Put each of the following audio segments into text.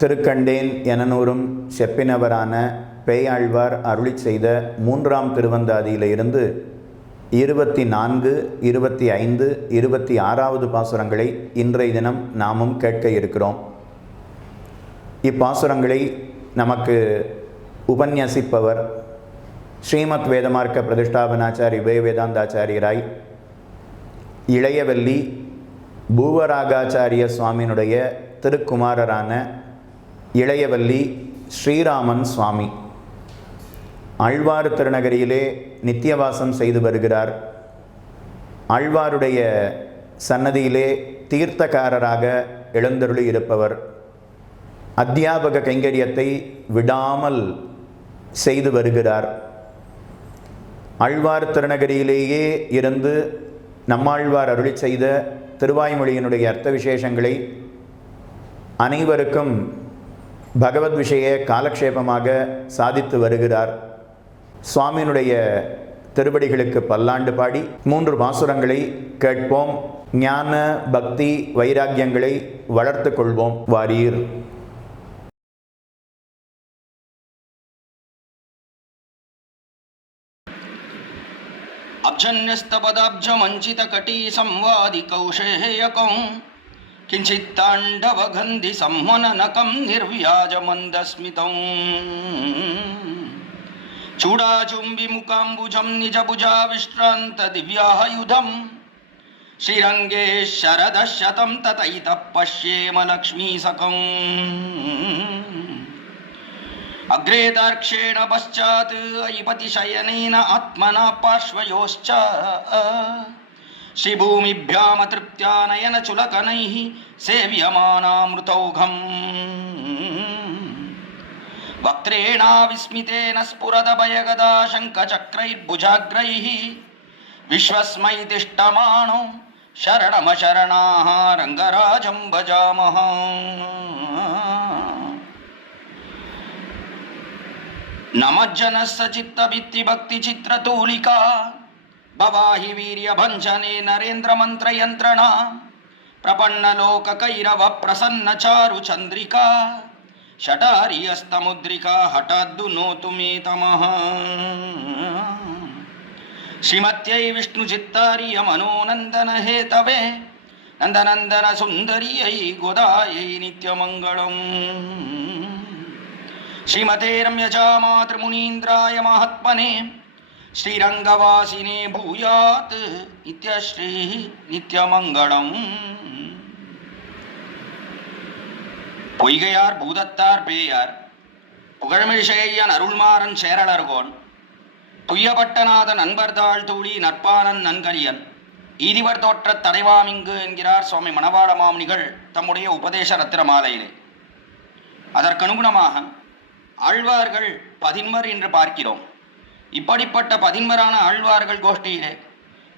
திருக்கண்டேன் எனனூரும் செப்பினவரான பேயாழ்வார் அருளி செய்த 3ஆம் திருவந்தாதியிலிருந்து 24, 25, 26வது பாசுரங்களை இன்றைய தினம் நாமும் கேட்க இருக்கிறோம். இப்பாசுரங்களை நமக்கு உபன்யசிப்பவர் ஸ்ரீமத் வேதமார்க்க பிரதிஷ்டாபனாச்சாரி உபய வேதாந்தாச்சாரியராய் இளையவல்லி பூவராகாச்சாரிய சுவாமியினுடைய திருக்குமாரரான இளையவல்லி ஸ்ரீராமன் சுவாமி. ஆழ்வார் திருநகரியிலே நித்தியவாசம் செய்து வருகிறார். ஆழ்வாருடைய சன்னதியிலே தீர்த்தக்காரராக எழுந்தருளி இருப்பவர். அத்தியாபக கைங்கரியத்தை விடாமல் செய்து வருகிறார். ஆழ்வார் திருநகரியிலேயே இருந்து நம்மாழ்வார் அருளி செய்த திருவாய்மொழியினுடைய அர்த்த விசேஷங்களை அனைவருக்கும் பகவத் விஷய காலக்ஷேபமாக சாதித்து வருகிறார். சுவாமியினுடைய திருவடிகளுக்கு பல்லாண்டு பாடி 3 பாசுரங்களை கேட்போம். ஞான பக்தி வைராக்கியங்களை வளர்த்து கொள்வோம். வாரீர். அப்ஜன்யஸ்தபதாப்ஜமஞ்சித கட்டி சம்வாதி கௌஷேயகம் கிஞ்சித்தாண்டவகந்தி சம்மனநகம் நிர்வியாஜமந்தஸ்மிதம் चूडाचुम्बिमुकाम्बुजं निजभुजा विश्रान्त दिव्यायुधं श्रीरङ्गे शरदशतं ततैतः पश्येम लक्ष्मीसकम् अग्रे तार्क्ष्येण पश्चात् अयिपतिशयनेन आत्मना पार्श्वयोश्च श्रीभूमिभ्यामतृप्त्या नयनचुलकनैः सेव्यमानामृतौघम् वक्त्रेणा विस्मितेन स्फुरदभयगदा शङ्खचक्रैर्भुजाग्रैः विश्वस्मै तिष्ठमाणो शरणमशरणाः रङ्गराजं भजामः। नमज्जनस्य चित्तभित्तिभक्तिचित्रतूलिका भवाहि वीर्यभञ्जने नरेन्द्रमन्त्रयन्त्रणा प्रपन्नलोककैरवप्रसन्नचारुचन्द्रिका शटारियस्तमुद्रिका हठाद्दु नोतु मे तमः। श्रीमत्यै विष्णुचित्तार्यमनोनन्दन हेतवे नन्दनन्दन सुन्दर्यै गोदायै नित्यमङ्गलम्। श्रीमते रम्यजा मातृमुनीन्द्राय महात्मने श्रीरङ्गवासिने भूयात् नित्यश्री नित्यमङ्गलम्। பொய்கையார் பூதத்தார் பேயார் புகழ்மிழ்செய்யன் அருள்மாறன் சேரலர்கோன் துய்யபட்டநாதன் அன்பர்தாள் தூளி நற்பானன் நன்கரியன் ஈதிவர் தோற்றத் தடைவாமிங்கு என்கிறார் சுவாமி மணவாள மாமுனிகள் தம்முடைய உபதேச ரத்தின மாலையிலே. அதற்கனுகுணமாக ஆழ்வார்கள் 11 என்று பார்க்கிறோம். இப்படிப்பட்ட 11 ஆழ்வார்கள் கோஷ்டியிலே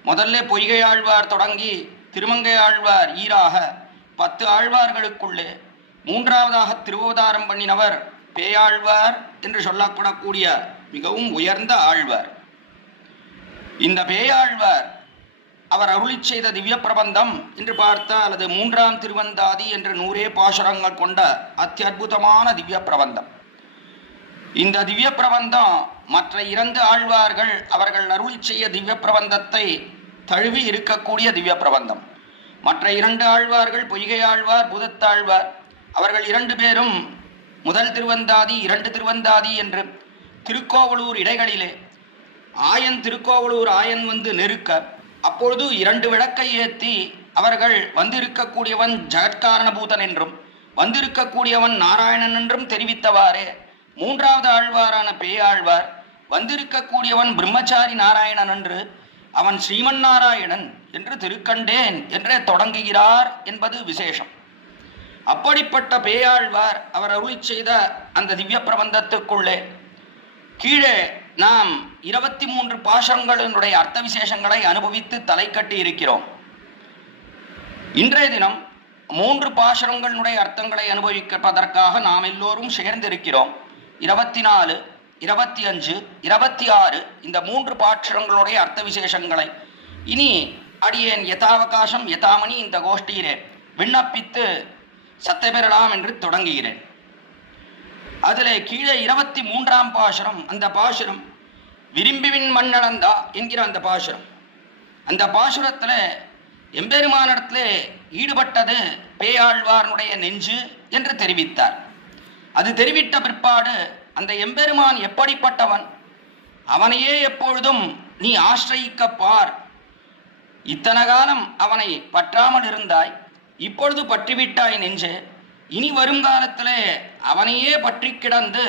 முதல்ல பொய்கை ஆழ்வார் தொடங்கி திருமங்கை ஆழ்வார் ஈராக 10 ஆழ்வார்களுக்குள்ளே 3ஆவதாக திருவதாரம் பண்ணினவர் பேயாழ்வார் என்று சொல்லப்படக்கூடிய மிகவும் உயர்ந்த ஆழ்வார். இந்த பேயாழ்வார் அவர் அருளி செய்த திவ்ய பிரபந்தம் என்று பார்த்தால் அல்லது 3ஆம் திருவந்தாதி என்று 100 பாசுரங்கள் கொண்ட அத்தியுதமான திவ்ய பிரபந்தம். இந்த திவ்ய பிரபந்தம் மற்ற 2 ஆழ்வார்கள் அவர்கள் அருளி செய்ய திவ்ய பிரபந்தத்தை தழுவி இருக்கக்கூடிய திவ்ய பிரபந்தம். மற்ற 2 ஆழ்வார்கள் பொய்கை ஆழ்வார் பூதத்தாழ்வார் அவர்கள் 2 பேரும் முதல் திருவந்தாதி 2 திருவந்தாதி என்று திருக்கோவலூர் இடைகளிலே திருக்கோவலூர் ஆயன் வந்து நெருக்க அப்பொழுது 2 விளக்கை ஏற்றி அவர்கள் வந்திருக்கக்கூடியவன் ஜகத்காரணபூதன் என்றும் வந்திருக்கக்கூடியவன் நாராயணன் என்றும் தெரிவித்தவாறே 3ஆவது ஆழ்வாரான பேயாழ்வார் வந்திருக்கக்கூடியவன் பிரம்மச்சாரி நாராயணன் என்று அவன் ஸ்ரீமன் நாராயணன் என்று திருக்கண்டேன் என்றே தொடங்குகிறார் என்பது விசேஷம். அப்படிப்பட்ட பேயாழ்வார் அவர் அருளி செய்த அந்த திவ்ய பிரபந்தத்துக்குள்ளே கீழே நாம் 23 பாசுரங்களினுடைய அர்த்த விசேஷங்களை அனுபவித்து தலை கட்டி இருக்கிறோம். இன்றைய தினம் 3 பாசுரங்களுடைய அர்த்தங்களை அனுபவிப்பதற்காக நாம் எல்லோரும் சேர்ந்திருக்கிறோம். 24, 25, 26 இந்த 3 பாசுரங்களுடைய அர்த்த விசேஷங்களை இனி அடியேன் யதாவகாசம் யதாமணி இந்த கோஷ்டியிலே விண்ணப்பித்து சத்தை பெறலாம் என்று தொடங்குகிறேன். அதில் கீழே 23ஆம் பாசுரம். அந்த பாசுரம் விரும்பிவின் மண்ணளந்தா என்கிற அந்த பாசுரம். அந்த பாசுரத்தில் எம்பெருமானிடத்தில் ஈடுபட்டது பேயாழ்வார்னுடைய நெஞ்சு என்று தெரிவித்தார். அது தெரிவித்த பிற்பாடு அந்த எம்பெருமான் எப்படிப்பட்டவன், அவனையே எப்பொழுதும் நீ ஆசிரயிக்க பார். இத்தனை காலம் அவனை பற்றாமல் இருந்தாய், இப்பொழுது பற்றிவிட்டாய் நெஞ்சே. இனி வருங்காலத்திலே அவனையே பற்றி கிடந்து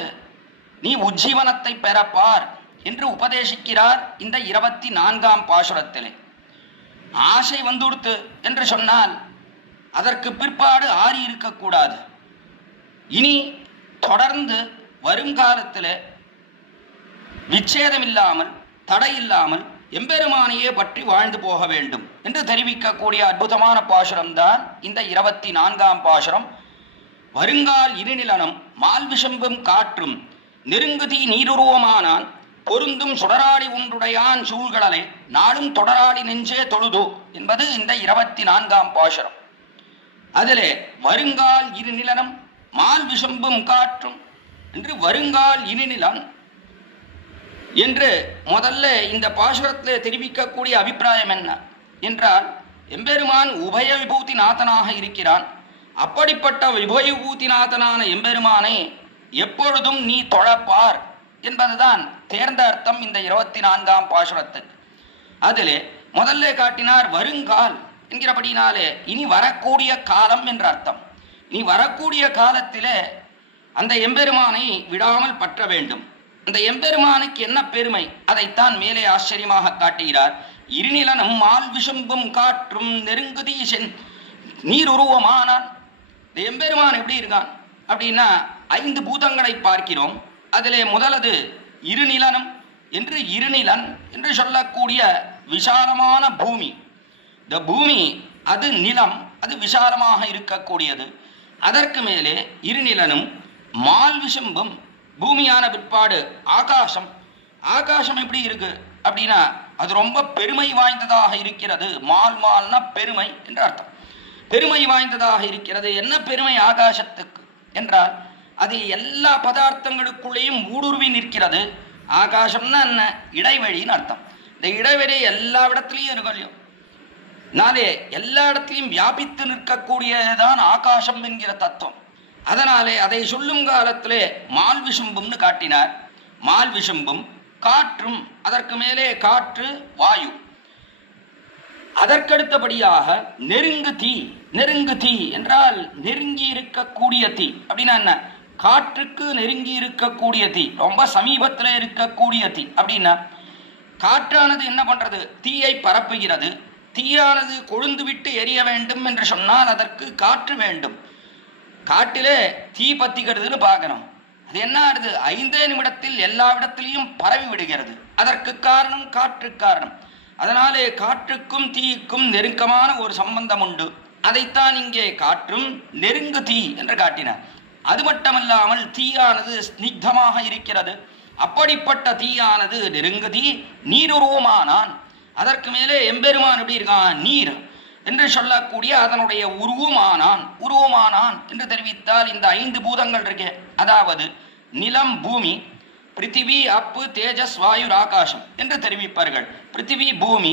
நீ உஜ்ஜீவனத்தை பெறப்பார் என்று உபதேசிக்கிறார் இந்த 24ஆம் பாசுரத்திலே. ஆசை வந்துடுத்து என்று சொன்னால் அதற்கு பிற்பாடு ஆறி இருக்கக்கூடாது. இனி தொடர்ந்து வருங்காலத்தில் விச்சேதமில்லாமல் தடையில்லாமல் எம்பெருமானையே பற்றி வாழ்ந்து போக வேண்டும் என்று தெரிவிக்கக்கூடிய அற்புதமான பாசுரம்தான் இந்த 24ஆம் பாசுரம். வருங்கால் இருநிலனும் மால்விசம்பும் காற்றும் நெருங்குதி நீருருவமானான் பொருந்தும் சுடராடி ஒன்றுடையான் சூழ்களே நாளும் தொடராடி நெஞ்சே தொழுது என்பது இந்த 24ஆம் பாசுரம். அதிலே வருங்கால் இருநிலனும் மால் விசம்பும் காற்றும் என்று வருங்கால் இனிநிலம் என்று முதல்ல இந்த பாசுரத்தில் தெரிவிக்கக்கூடிய அபிப்பிராயம் என்ன என்றால், எம்பெருமான் உபய விபூதி நாதனாக இருக்கிறான். அப்படிப்பட்ட உபய விபூதி நாதனான எம்பெருமானை எப்பொழுதும் நீ தொழப்பார் என்பதுதான் தேர்ந்த அர்த்தம் இந்த 24ஆம் பாசுரத்துக்கு. அதிலே முதல்ல காட்டினார் வருங்கால் என்கிறபடினாலே இனி வரக்கூடிய காலம் என்ற அர்த்தம். நீ வரக்கூடிய காலத்திலே அந்த எம்பெருமானை விடாமல் பற்ற வேண்டும். அந்த எம்பெருமானுக்கு என்ன பெருமை, அதைத்தான் மேலே ஆச்சரியமாக காட்டுகிறார். இருநிலனும் மால் விசும்பும் காற்றும் நெருங்குதீசன் நீர் உருவமானான். இந்த எம்பெருமான் எப்படி இருக்கான் அப்படின்னா 5 பூதங்களை பார்க்கிறோம். அதிலே முதலது இருநிலனும் என்று இருநிலன் என்று சொல்லக்கூடிய விசாலமான பூமி. இந்த பூமி அது நிலம், அது விசாலமாக இருக்கக்கூடியது. அதற்கு மேலே இருநிலனும் மால் விசும்பும் பூமியான பிற்பாடு ஆகாசம். ஆகாசம் எப்படி இருக்கு அப்படின்னா அது ரொம்ப பெருமை வாய்ந்ததாக இருக்கிறது. மால்னா பெருமை என்று அர்த்தம். பெருமை வாய்ந்ததாக இருக்கிறது. என்ன பெருமை ஆகாசத்துக்கு என்றால் அது எல்லா பதார்த்தங்களுக்குள்ளேயும் ஊடுருவி நிற்கிறது. ஆகாசம்னா என்ன, இடைவெளின்னு அர்த்தம். இந்த இடைவெளி எல்லா இடத்துலையும் இருக்கும் இல்லையோ, நாளே எல்லா இடத்துலையும் வியாபித்து நிற்கக்கூடியதான் ஆகாசம் என்கிற தத்துவம். அதனாலே அதை சொல்லும் காலத்திலே மால் விசும்பும்னு காட்டினார். மால் விசும்பும் காற்றும், அதற்கு மேலே காற்று வாயு. அதற்கடுத்தபடியாக நெருங்கு தீ. நெருங்கு தீ என்றால் நெருங்கி இருக்கக்கூடிய தீ அப்படின்னா என்ன, காற்றுக்கு நெருங்கி இருக்கக்கூடிய தீ, ரொம்ப சமீபத்தில் இருக்கக்கூடிய தீ அப்படின்னா காற்றானது என்ன பண்றது, தீயை பரப்புகிறது. தீயானது கொழுந்து விட்டு எரிய வேண்டும் என்று சொன்னால் அதற்கு காற்று வேண்டும். காட்டிலே தீ பத்திக்கிறதுன்னு பார்க்கணும். அது என்ன ஆகுது, 5 நிமிடத்தில் எல்லா இடத்திலையும் பரவி விடுகிறது. அதற்கு காரணம் காற்று காரணம். அதனாலே காற்றுக்கும் தீக்கும் நெருக்கமான ஒரு சம்பந்தம் உண்டு. அதைத்தான் இங்கே காற்றும் நெருங்கு தீ என்று காட்டினார். அது மட்டுமல்லாமல் தீயானது ஸ்னிக்தமாக இருக்கிறது. அப்படிப்பட்ட தீயானது நெருங்கு தீ நீருருவமானான். அதற்கு மேலே எம்பெருமான் எப்படி இருக்கான், நீர் என்று சொல்லக்கூடிய அதனுடைய உருவமானான். உருவமானான் என்று தெரிவித்தால் இந்த 5 பூதங்கள் இருக்கே, அதாவது நிலம் பூமி, பிருத்திவி அப்பு தேஜஸ் வாயு ஆகாசம் என்று தெரிவிப்பார்கள். பிருத்திவி பூமி,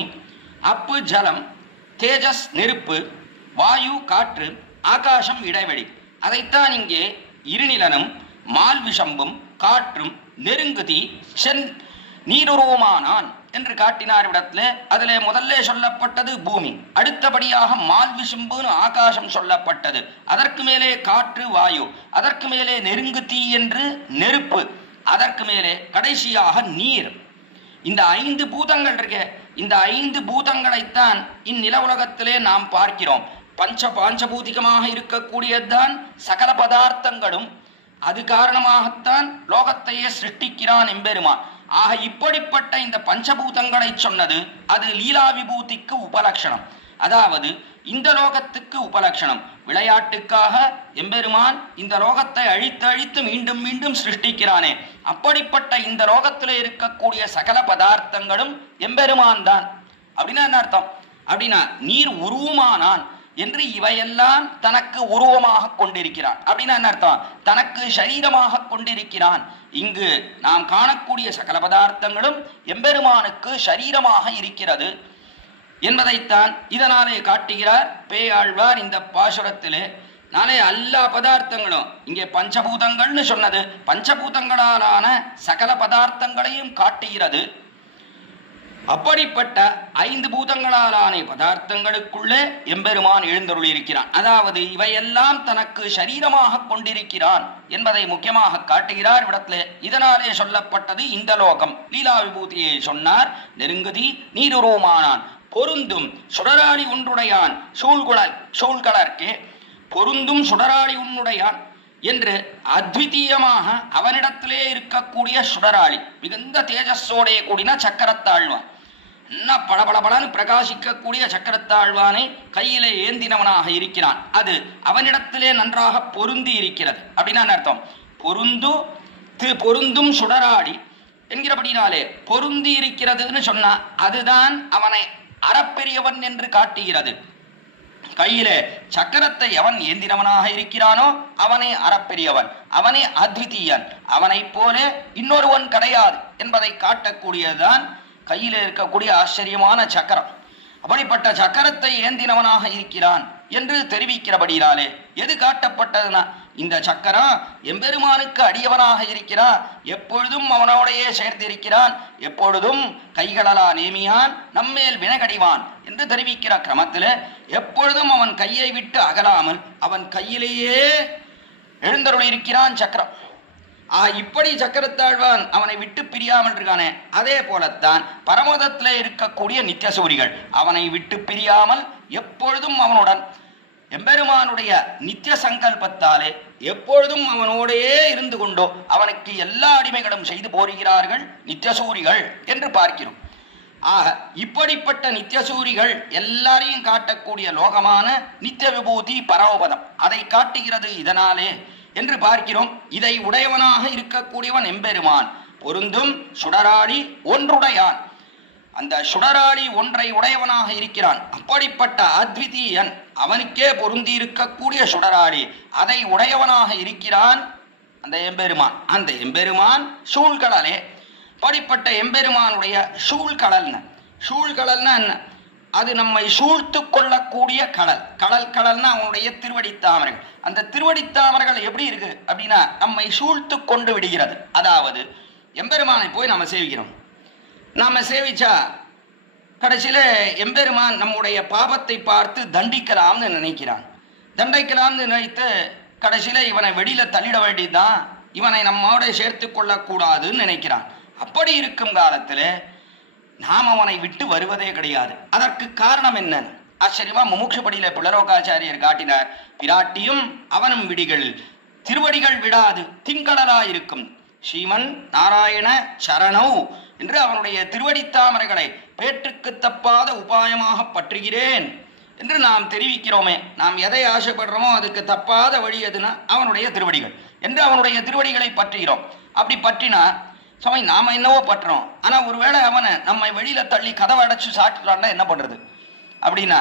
அப்பு ஜலம், தேஜஸ் நெருப்பு, வாயு காற்று, ஆகாசம் இடைவெளி. அதைத்தான் இங்கே இருநிலனும் மால் விஷம்பும் காற்றும் நெருங்குதி சென் நீருருவமானான் என்று காட்டினார் இடத்துல. அதிலே முதல்ல சொல்லப்பட்டது பூமி, அடுத்தபடியாக மால் விசும்புன்னு ஆகாசம் சொல்லப்பட்டது, அதற்கு மேலே காற்று வாயு, அதற்கு மேலே நெருங்கு தீ என்று நெருப்பு, அதற்கு மேலே கடைசியாக நீர். இந்த 5 பூதங்கள் இருக்க, இந்த 5 பூதங்களைத்தான் இந்நில உலகத்திலே நாம் பார்க்கிறோம். பாஞ்சபூதிகமாக இருக்கக்கூடியதுதான் சகல பதார்த்தங்களும். அது காரணமாகத்தான் லோகத்தையே சிருஷ்டிக்கிறான் எம்பெருமான். ஆக இப்படிப்பட்ட இந்த பஞ்சபூதங்களை சொன்னது அது லீலா விபூதிக்கு உபலட்சணம், அதாவது இந்த லோகத்துக்கு உபலட்சணம். விளையாட்டுக்காக எம்பெருமான் இந்த லோகத்தை அழித்து அழித்து மீண்டும் மீண்டும் சிருஷ்டிக்கிறானே, அப்படிப்பட்ட இந்த லோகத்தில் இருக்கக்கூடிய சகல பதார்த்தங்களும் எம்பெருமான் தான். அப்படின்னா என்ன அர்த்தம் அப்படின்னா நீர் உருவமானான். என்று இவையெல்லாம் தனக்கு உருவமாக கொண்டிருக்கிறான். அப்படின்னா என்ன அர்த்தம்? தனக்கு சரீரமாக கொண்டிருக்கிறான். இங்கு நாம் காணக்கூடிய சகல பதார்த்தங்களும் எம்பெருமானுக்கு சரீரமாக இருக்கிறது என்பதைத்தான் இதனாலே காட்டுகிறார் பேயாழ்வார் இந்த பாசுரத்திலே. நாளே எல்லா பதார்த்தங்களும் இங்கே பஞ்சபூதங்கள்னு சொன்னது பஞ்சபூதங்களாலான சகல பதார்த்தங்களையும் காட்டுகிறது. அப்படிப்பட்ட 5 பூதங்களாலான பதார்த்தங்களுக்குள்ளே எம்பெருமான் எழுந்தருளி இருக்கிறான். அதாவது இவையெல்லாம் தனக்கு சரீரமாக கொண்டிருக்கிறான் என்பதை முக்கியமாக காட்டுகிறார் இடத்துல. இதனாலே சொல்லப்பட்டது இந்த லோகம். லீலா விபூதியை சொன்னார். நெருங்குதி நீருருவமானான் பொருந்தும் சுடராளி ஒன்றுடையான் சூழ்கலர்க்கே பொருந்தும் சுடராளி உன்னுடையான் என்று அத்விதீயமாக அவனிடத்திலே இருக்கக்கூடிய சுடராளி மிகுந்த தேஜஸோடைய கூடின சக்கரத்தாழ்வான், என்ன பளபளபளன்னு பிரகாசிக்கக்கூடிய சக்கரத்தாழ்வானை கையிலே ஏந்தினவனாக இருக்கிறான். அது அவனிடத்திலே நன்றாக பொருந்தி இருக்கிறது. அப்படின்னா அர்த்தம் பொருந்தும் சுடராளி என்கிறபடினாலே பொருந்தி இருக்கிறதுன்னு சொன்னா அதுதான் அவனை அறப்பெரியவன் என்று காட்டுகிறது. கையிலே சக்கரத்தை எவன் ஏந்தினவனாக இருக்கிறானோ அவனே அறப்பெரியவன், அவனே அத்விதீயன், அவனை போல இன்னொருவன் கிடையாது என்பதை காட்டக்கூடியதுதான் கையில் இருக்கக்கூடிய ஆச்சரியமான சக்கரம். அப்படிப்பட்ட சக்கரத்தை ஏந்தினவனாக இருக்கிறான் என்று தெரிவிக்கிறபடினாலே எது காட்டப்பட்டதுன்னா இந்த சக்கரம் எம்பெருமானுக்கு அடியவனாக இருக்கிறான், எப்பொழுதும் அவனோடையே சேர்ந்திருக்கிறான், எப்பொழுதும் கைகளலா நேமியான் நம்மேல் வினகடிவான் என்று தெரிவிக்கிற கிரமத்தில் எப்பொழுதும் அவன் கையை விட்டு அகலாமல் அவன் கையிலேயே எழுந்தருளி இருக்கிறான் சக்கரம். இப்படி சக்கரத்தாழ்வான் அவனை விட்டு பிரியாமல் இருக்கானே, அதே போலத்தான் பரமதத்திலே இருக்கக்கூடிய நித்தியசூரிகள் அவனை விட்டு பிரியாமல் எப்பொழுதும் அவனுடன் எம்பெருமானுடைய நித்திய சங்கல்பத்தாலே எப்பொழுதும் அவனோடையே இருந்து கொண்டோ அவனுக்கு எல்லா அடிமைகளும் செய்து போகிறார்கள் நித்தியசூரிகள் என்று பார்க்கிறோம். இப்படிப்பட்ட நித்தியசூரிகள் எல்லாரையும் காட்டக்கூடிய லோகமான நித்திய விபூதி பரமபதம் அதை காட்டுகிறது இதனாலே என்று பார்க்கிறோம். இதை உடையவனாக இருக்கக்கூடியவன் எம்பெருமான். பொருந்தும் சுடராளி ஒன்றுடையான், அந்த சுடராளி ஒன்றை உடையவனாக இருக்கிறான். அப்படிப்பட்ட அத்விதீயன், அவனுக்கே பொருந்தி இருக்கக்கூடிய சுடராளி அதை உடையவனாக இருக்கிறான் அந்த எம்பெருமான். அந்த எம்பெருமான் சூழ்கடலே. அப்படிப்பட்ட எம்பெருமானுடைய சூழ்கடல்னா என்ன? அது நம்மை சூழ்த்து கொள்ளக்கூடிய கடல். கடல்னா அவனுடைய திருவடித்தாமரைகள். அந்த திருவடித்தாமரைகள் எப்படி இருக்கு அப்படின்னா நம்மை சூழ்த்து கொண்டு விடுகிறது. அதாவது எம்பெருமானை போய் நம்ம சேவிக்கிறோம். நாம சேவிச்சா கடைசியில எம்பெருமான் நம்முடைய பாபத்தை பார்த்து தண்டிக்கலாம்னு நினைத்து கடைசியில இவனை வெளியில தள்ளிட வேண்டியதுதான், இவனை நம்மோட சேர்த்து கொள்ளக்கூடாதுன்னு நினைக்கிறான். அப்படி இருக்கும் காலத்துல நாம் அவனை விட்டு வருவதே கிடையாது. அதற்கு காரணம் என்ன? ஆச்சரியமா முமுட்சுபடியில புலரோகாச்சாரியர் காட்டினார். பிராட்டியும் அவனும் விடிகள் திருவடிகள் விடாது திங்களலாயிருக்கும் ஸ்ரீமன் நாராயண சரணவ் என்று அவனுடைய திருவடித்தாமரைகளை பேற்றுக்கு தப்பாத உபாயமாக பற்றுகிறேன் என்று நாம் தெரிவிக்கிறோமே. நாம் எதை ஆசைப்படுறோமோ அதுக்கு தப்பாத வழி எதுனா அவனுடைய திருவடிகள் என்று அவனுடைய திருவடிகளை பற்றுகிறோம். அப்படி பற்றினா சமய நாம என்னவோ பற்றுறோம். ஆனா ஒருவேளை அவனை நம்ம வெளியில தள்ளி கதவை அடைச்சு சாட்டுறான்னா என்ன பண்றது? அப்படின்னா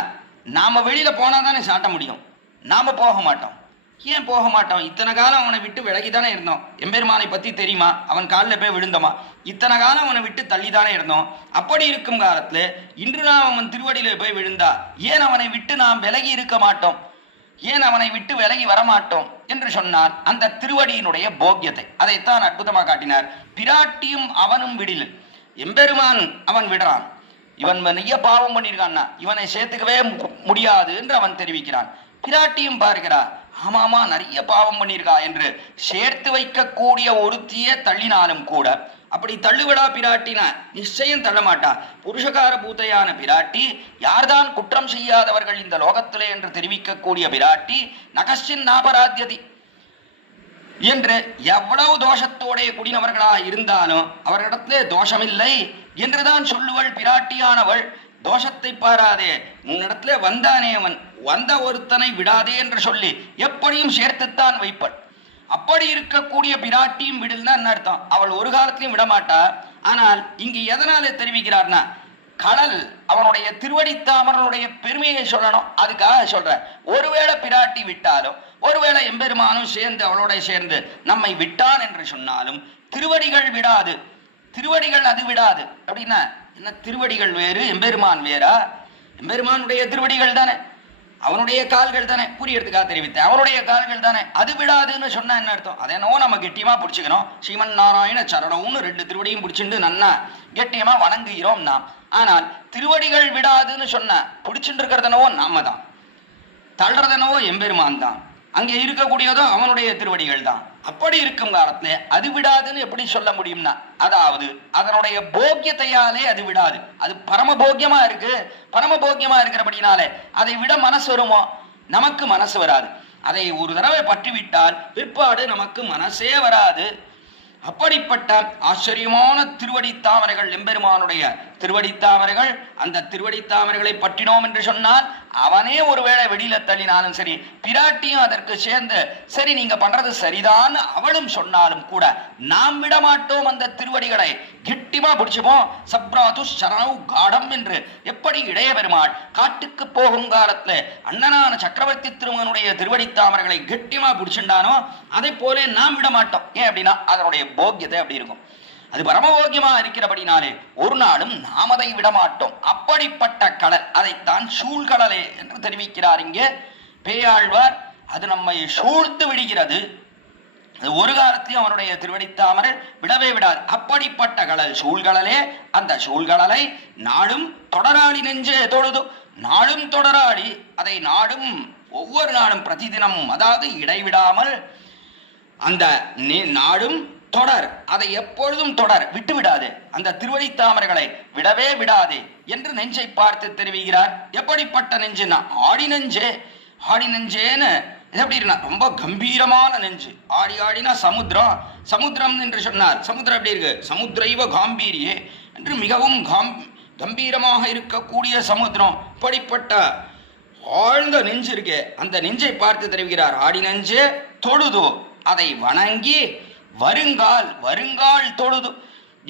நாம வெளியில போனா தானே சாட்ட முடியும். நாம போக மாட்டோம். ஏன் போக மாட்டோம்? இத்தனை காலம் அவனை விட்டு விலகி தானே இருந்தோம். எம்பெருமானை பத்தி தெரியுமா? அவன் காலில் போய் விழுந்தோமா? இத்தனை காலம் அவனை விட்டு தள்ளி தானே இருந்தோம். அப்படி இருக்கும் காலத்துல இன்று நாம் அவன் திருவடியில போய் விழுந்தா ஏன் அவனை விட்டு நாம் விலகி இருக்க மாட்டோம்? ஏன் அவனை விட்டு விலகி வரமாட்டோம் என்று சொன்னால் அந்த திருவடியினுடைய போக்கியத்தை அதைத்தான் அற்புதமாக காட்டினார். பிராட்டியும் அவனும் விடில், எம்பெருமான் அவன் விடுறான். இவன் நிறைய பாவம் பண்ணியிருக்கான்னா இவனை சேர்த்துக்கவே முடியாது என்று அவன் தெரிவிக்கிறான். பிராட்டியும் பார்க்கிறார், ஆமாமா நிறைய பாவம் பண்ணியிருக்கா என்று சேர்த்து வைக்கக்கூடிய ஒருத்தியே தள்ளினாலும் கூட அப்படி தள்ளுவிடா பிராட்டினா நிச்சயம் தள்ளமாட்டா. புருஷகார பூத்தையான பிராட்டி, யார்தான் குற்றம் செய்யாதவர்கள் இந்த லோகத்திலே என்று தெரிவிக்கக்கூடிய பிராட்டி நகஷின் நாபராத்தியதி என்று எவ்வளவு தோஷத்தோட கூடினவர்களாக இருந்தாலும் அவர்களிடத்திலே தோஷமில்லை என்றுதான் சொல்லுவள் பிராட்டியானவள். தோஷத்தை பாராதே, உன்னிடத்திலே வந்தானே அவன் வந்த ஒருத்தனை விடாதே என்று சொல்லி எப்படியும் சேர்த்துத்தான் வைப்பள். அப்படி இருக்கக்கூடிய பிராட்டியும் விடல்னா என்ன அர்த்தம்? அவள் ஒரு காலத்திலையும் விடமாட்டா. ஆனால் இங்கு எதனாலே தெரிவிக்கிறார்னா கடல் அவனுடைய திருவடித்தாமரனுடைய பெருமையை சொல்லணும். அதுக்காக சொல்ற. ஒருவேளை பிராட்டி விட்டாலும், ஒருவேளை எம்பெருமானும் சேர்ந்து அவளோட சேர்ந்து நம்மை விட்டான் என்று சொன்னாலும் திருவடிகள் விடாது. திருவடிகள் அது விடாது. அப்படின்னா என்ன? திருவடிகள் வேறு, எம்பெருமான் வேறா? எம்பெருமானுடைய திருவடிகள் தானே, அவனுடைய கால்கள் தானே. புரியறதுக்காக தெரிவித்தேன். அவனுடைய கால்கள் தானே, அது விடாதுன்னு சொன்னா என்ன அர்த்தம்? அதேனோ நம்ம கெட்டியமா பிடிச்சிக்கணும். ஸ்ரீமன் நாராயண சரணம்னு 2 திருவடியும் பிடிச்சிட்டு நன்னா கெட்டியமா வணங்குகிறோம் நாம். ஆனால் திருவடிகள் விடாதுன்னு சொன்ன பிடிச்சிட்டு இருக்கிறதனவோ நாம தான், தள்ளுறதனவோ எம்பெருமான் தான், அங்கே இருக்கக்கூடியதோ அவனுடைய திருவடிகள் தான். அப்படி இருக்கும் காலத்துல அது விடாதுன்னு எப்படி சொல்ல முடியும்னா, அதாவது அதனுடைய போக்கியத்தையாலே அது விடாது. அது பரமபோக்கியமா இருக்கு. பரமபோக்கியமா இருக்கிறபடினாலே அதை விட மனசு வருமோ? நமக்கு மனசு வராது. அதை ஒரு தடவை பற்றிவிட்டால் பிற்பாடு நமக்கு மனசே வராது. அப்படிப்பட்ட ஆச்சரியமான திருவடித்தாமரைகள் எம்பெருமானுடைய திருவடித்தாமரைகள். அந்த திருவடித்தாமரைகளை பற்றினோம் என்று சொன்னால் அவனே ஒருவேளை வெளியில தள்ளினாலும் சரி, பிராட்டியும் அதற்கு சேர்ந்து சரி நீங்க பண்றது சரிதான் அவளும் சொன்னாலும் கூட நாம் விட மாட்டோம். அந்த திருவடிகளை கெட்டிமா பிடிச்சுப்போம். சப்ராது சரணு காடம் என்று எப்படி இளைய பெருமாள் காட்டுக்கு போகும் காலத்துல அண்ணனான சக்கரவர்த்தி திருமகனுடைய திருவடித்தாமரைகளை கெட்டிமா பிடிச்சுண்டானோ அதை போல நாம் விட மாட்டோம். ஏன் அப்படின்னா அதனுடைய போக்கியத்தை அப்படி இருக்கும். அது பரமபோக்கியமா இருக்கிறபடினாலே ஒரு நாளும் நாம் அதை விட மாட்டோம். அப்படிப்பட்ட கடல், அதைத்தான் சூழ்கடலே என்று தெரிவிக்கிறார் இங்கே பேயாழ்வார். அது நம்மை சூழ்ந்து விடுகிறது. அது ஒரு காலத்தையும் அவருடைய திருவடித்தாமரை விடவே விடாது. அப்படிப்பட்ட கடல் சூழ்கடலே. அந்த சூழ்கடலை நாடும் தொடராடி நெஞ்சே தொழுது. நாடும் தொடராடி அதை நாடும் ஒவ்வொரு நாளும் பிரதிதினம், அதாவது இடைவிடாமல் அந்த நாடும் தொடர், அதை எப்பொழுதும் தொடர், விட்டு விடாது. அந்த திருவடித்தாமரைகளை விடவே விடாது என்று நெஞ்சை பார்த்து தெரிவிக்கிறார். எப்படிப்பட்ட நெஞ்சுன்னா ஆடி நெஞ்சே. ஆடி நெஞ்சேன்னு எப்படி இருக்குன்னா ரொம்ப கம்பீரமான நெஞ்சு. ஆடி ஆடினா சமுத்திரம். சமுத்திரம் என்று சொன்னார். சமுத்திரம் எப்படி இருக்கு? சமுத்திரைவ காம்பீரியே என்று மிகவும் கம்பீரமாக இருக்கக்கூடிய சமுத்திரம். இப்படிப்பட்ட ஆழ்ந்த நெஞ்சு இருக்கே, அந்த நெஞ்சை பார்த்து தெரிவிக்கிறார். ஆடி நெஞ்சே தொழுது அதை வணங்கி வருங்கால் தொழுது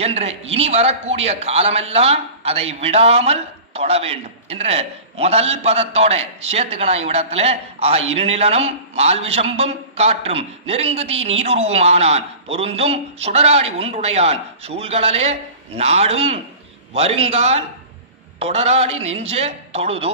என்று இனி வரக்கூடிய காலமெல்லாம் அதை விடாமல் தொழ வேண்டும் என்று முதல் பதத்தோட சேர்த்துக்கணும் இவ்விடத்துல. இருநிலனும் மால்விஷம்பும் காற்றும் நெருங்குதி நீருருவுமானான் பொருந்தும் சுடராடி ஒன்றுடையான் சூழ்கடலே நாடும் வருங்கால் தொடராடி நெஞ்சே தொழுது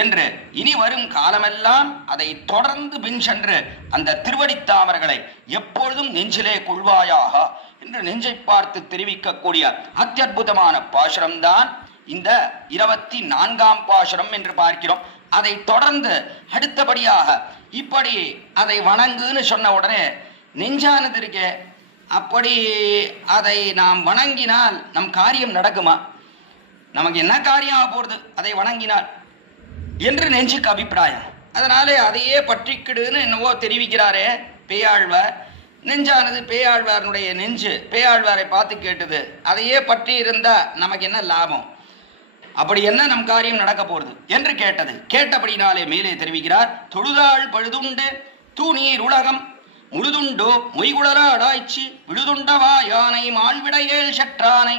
என்று இனி வரும் காலமெல்லாம் அதை தொடர்ந்து பின் சென்று அந்த திருவடித்தாமர்களை எப்பொழுதும் நெஞ்சிலே கொள்வாயாக என்று நெஞ்சை பார்த்து தெரிவிக்கக்கூடிய அத்தியுதமான பாசுரம்தான் இந்த 24ஆம் பாசுரம் என்று பார்க்கிறோம். அதை தொடர்ந்து அடுத்தபடியாக இப்படி அதை வணங்குன்னு சொன்ன உடனே நெஞ்சானது இருக்கே, அப்படி அதை நாம் வணங்கினால் நம் காரியம் நடக்குமா? நமக்கு என்ன காரியம் ஆக போறது அதை வணங்கினால் என்று நெஞ்சுக்கு அபிப்பிராயம். அதனாலே அதையே பற்றிக்கிடுன்னு என்னவோ தெரிவிக்கிறாரே பேயாழ்வார். நெஞ்சானது பேயாழ்வாரனுடைய நெஞ்சு பேயாழ்வாரை பார்த்து கேட்டது. அதையே பற்றி இருந்தா நமக்கு என்ன லாபம்? அப்படி என்ன நம் காரியம் நடக்க போறது என்று கேட்டது. கேட்டபடினாலே மேலே தெரிவிக்கிறார். தொழுதாள் பழுதுண்டு தூணீர் உலகம் முழுதுண்டோ மொய்குழலாடாய்ச்சி விழுதுண்டவா யானை மால்விடையேல் சற்றானை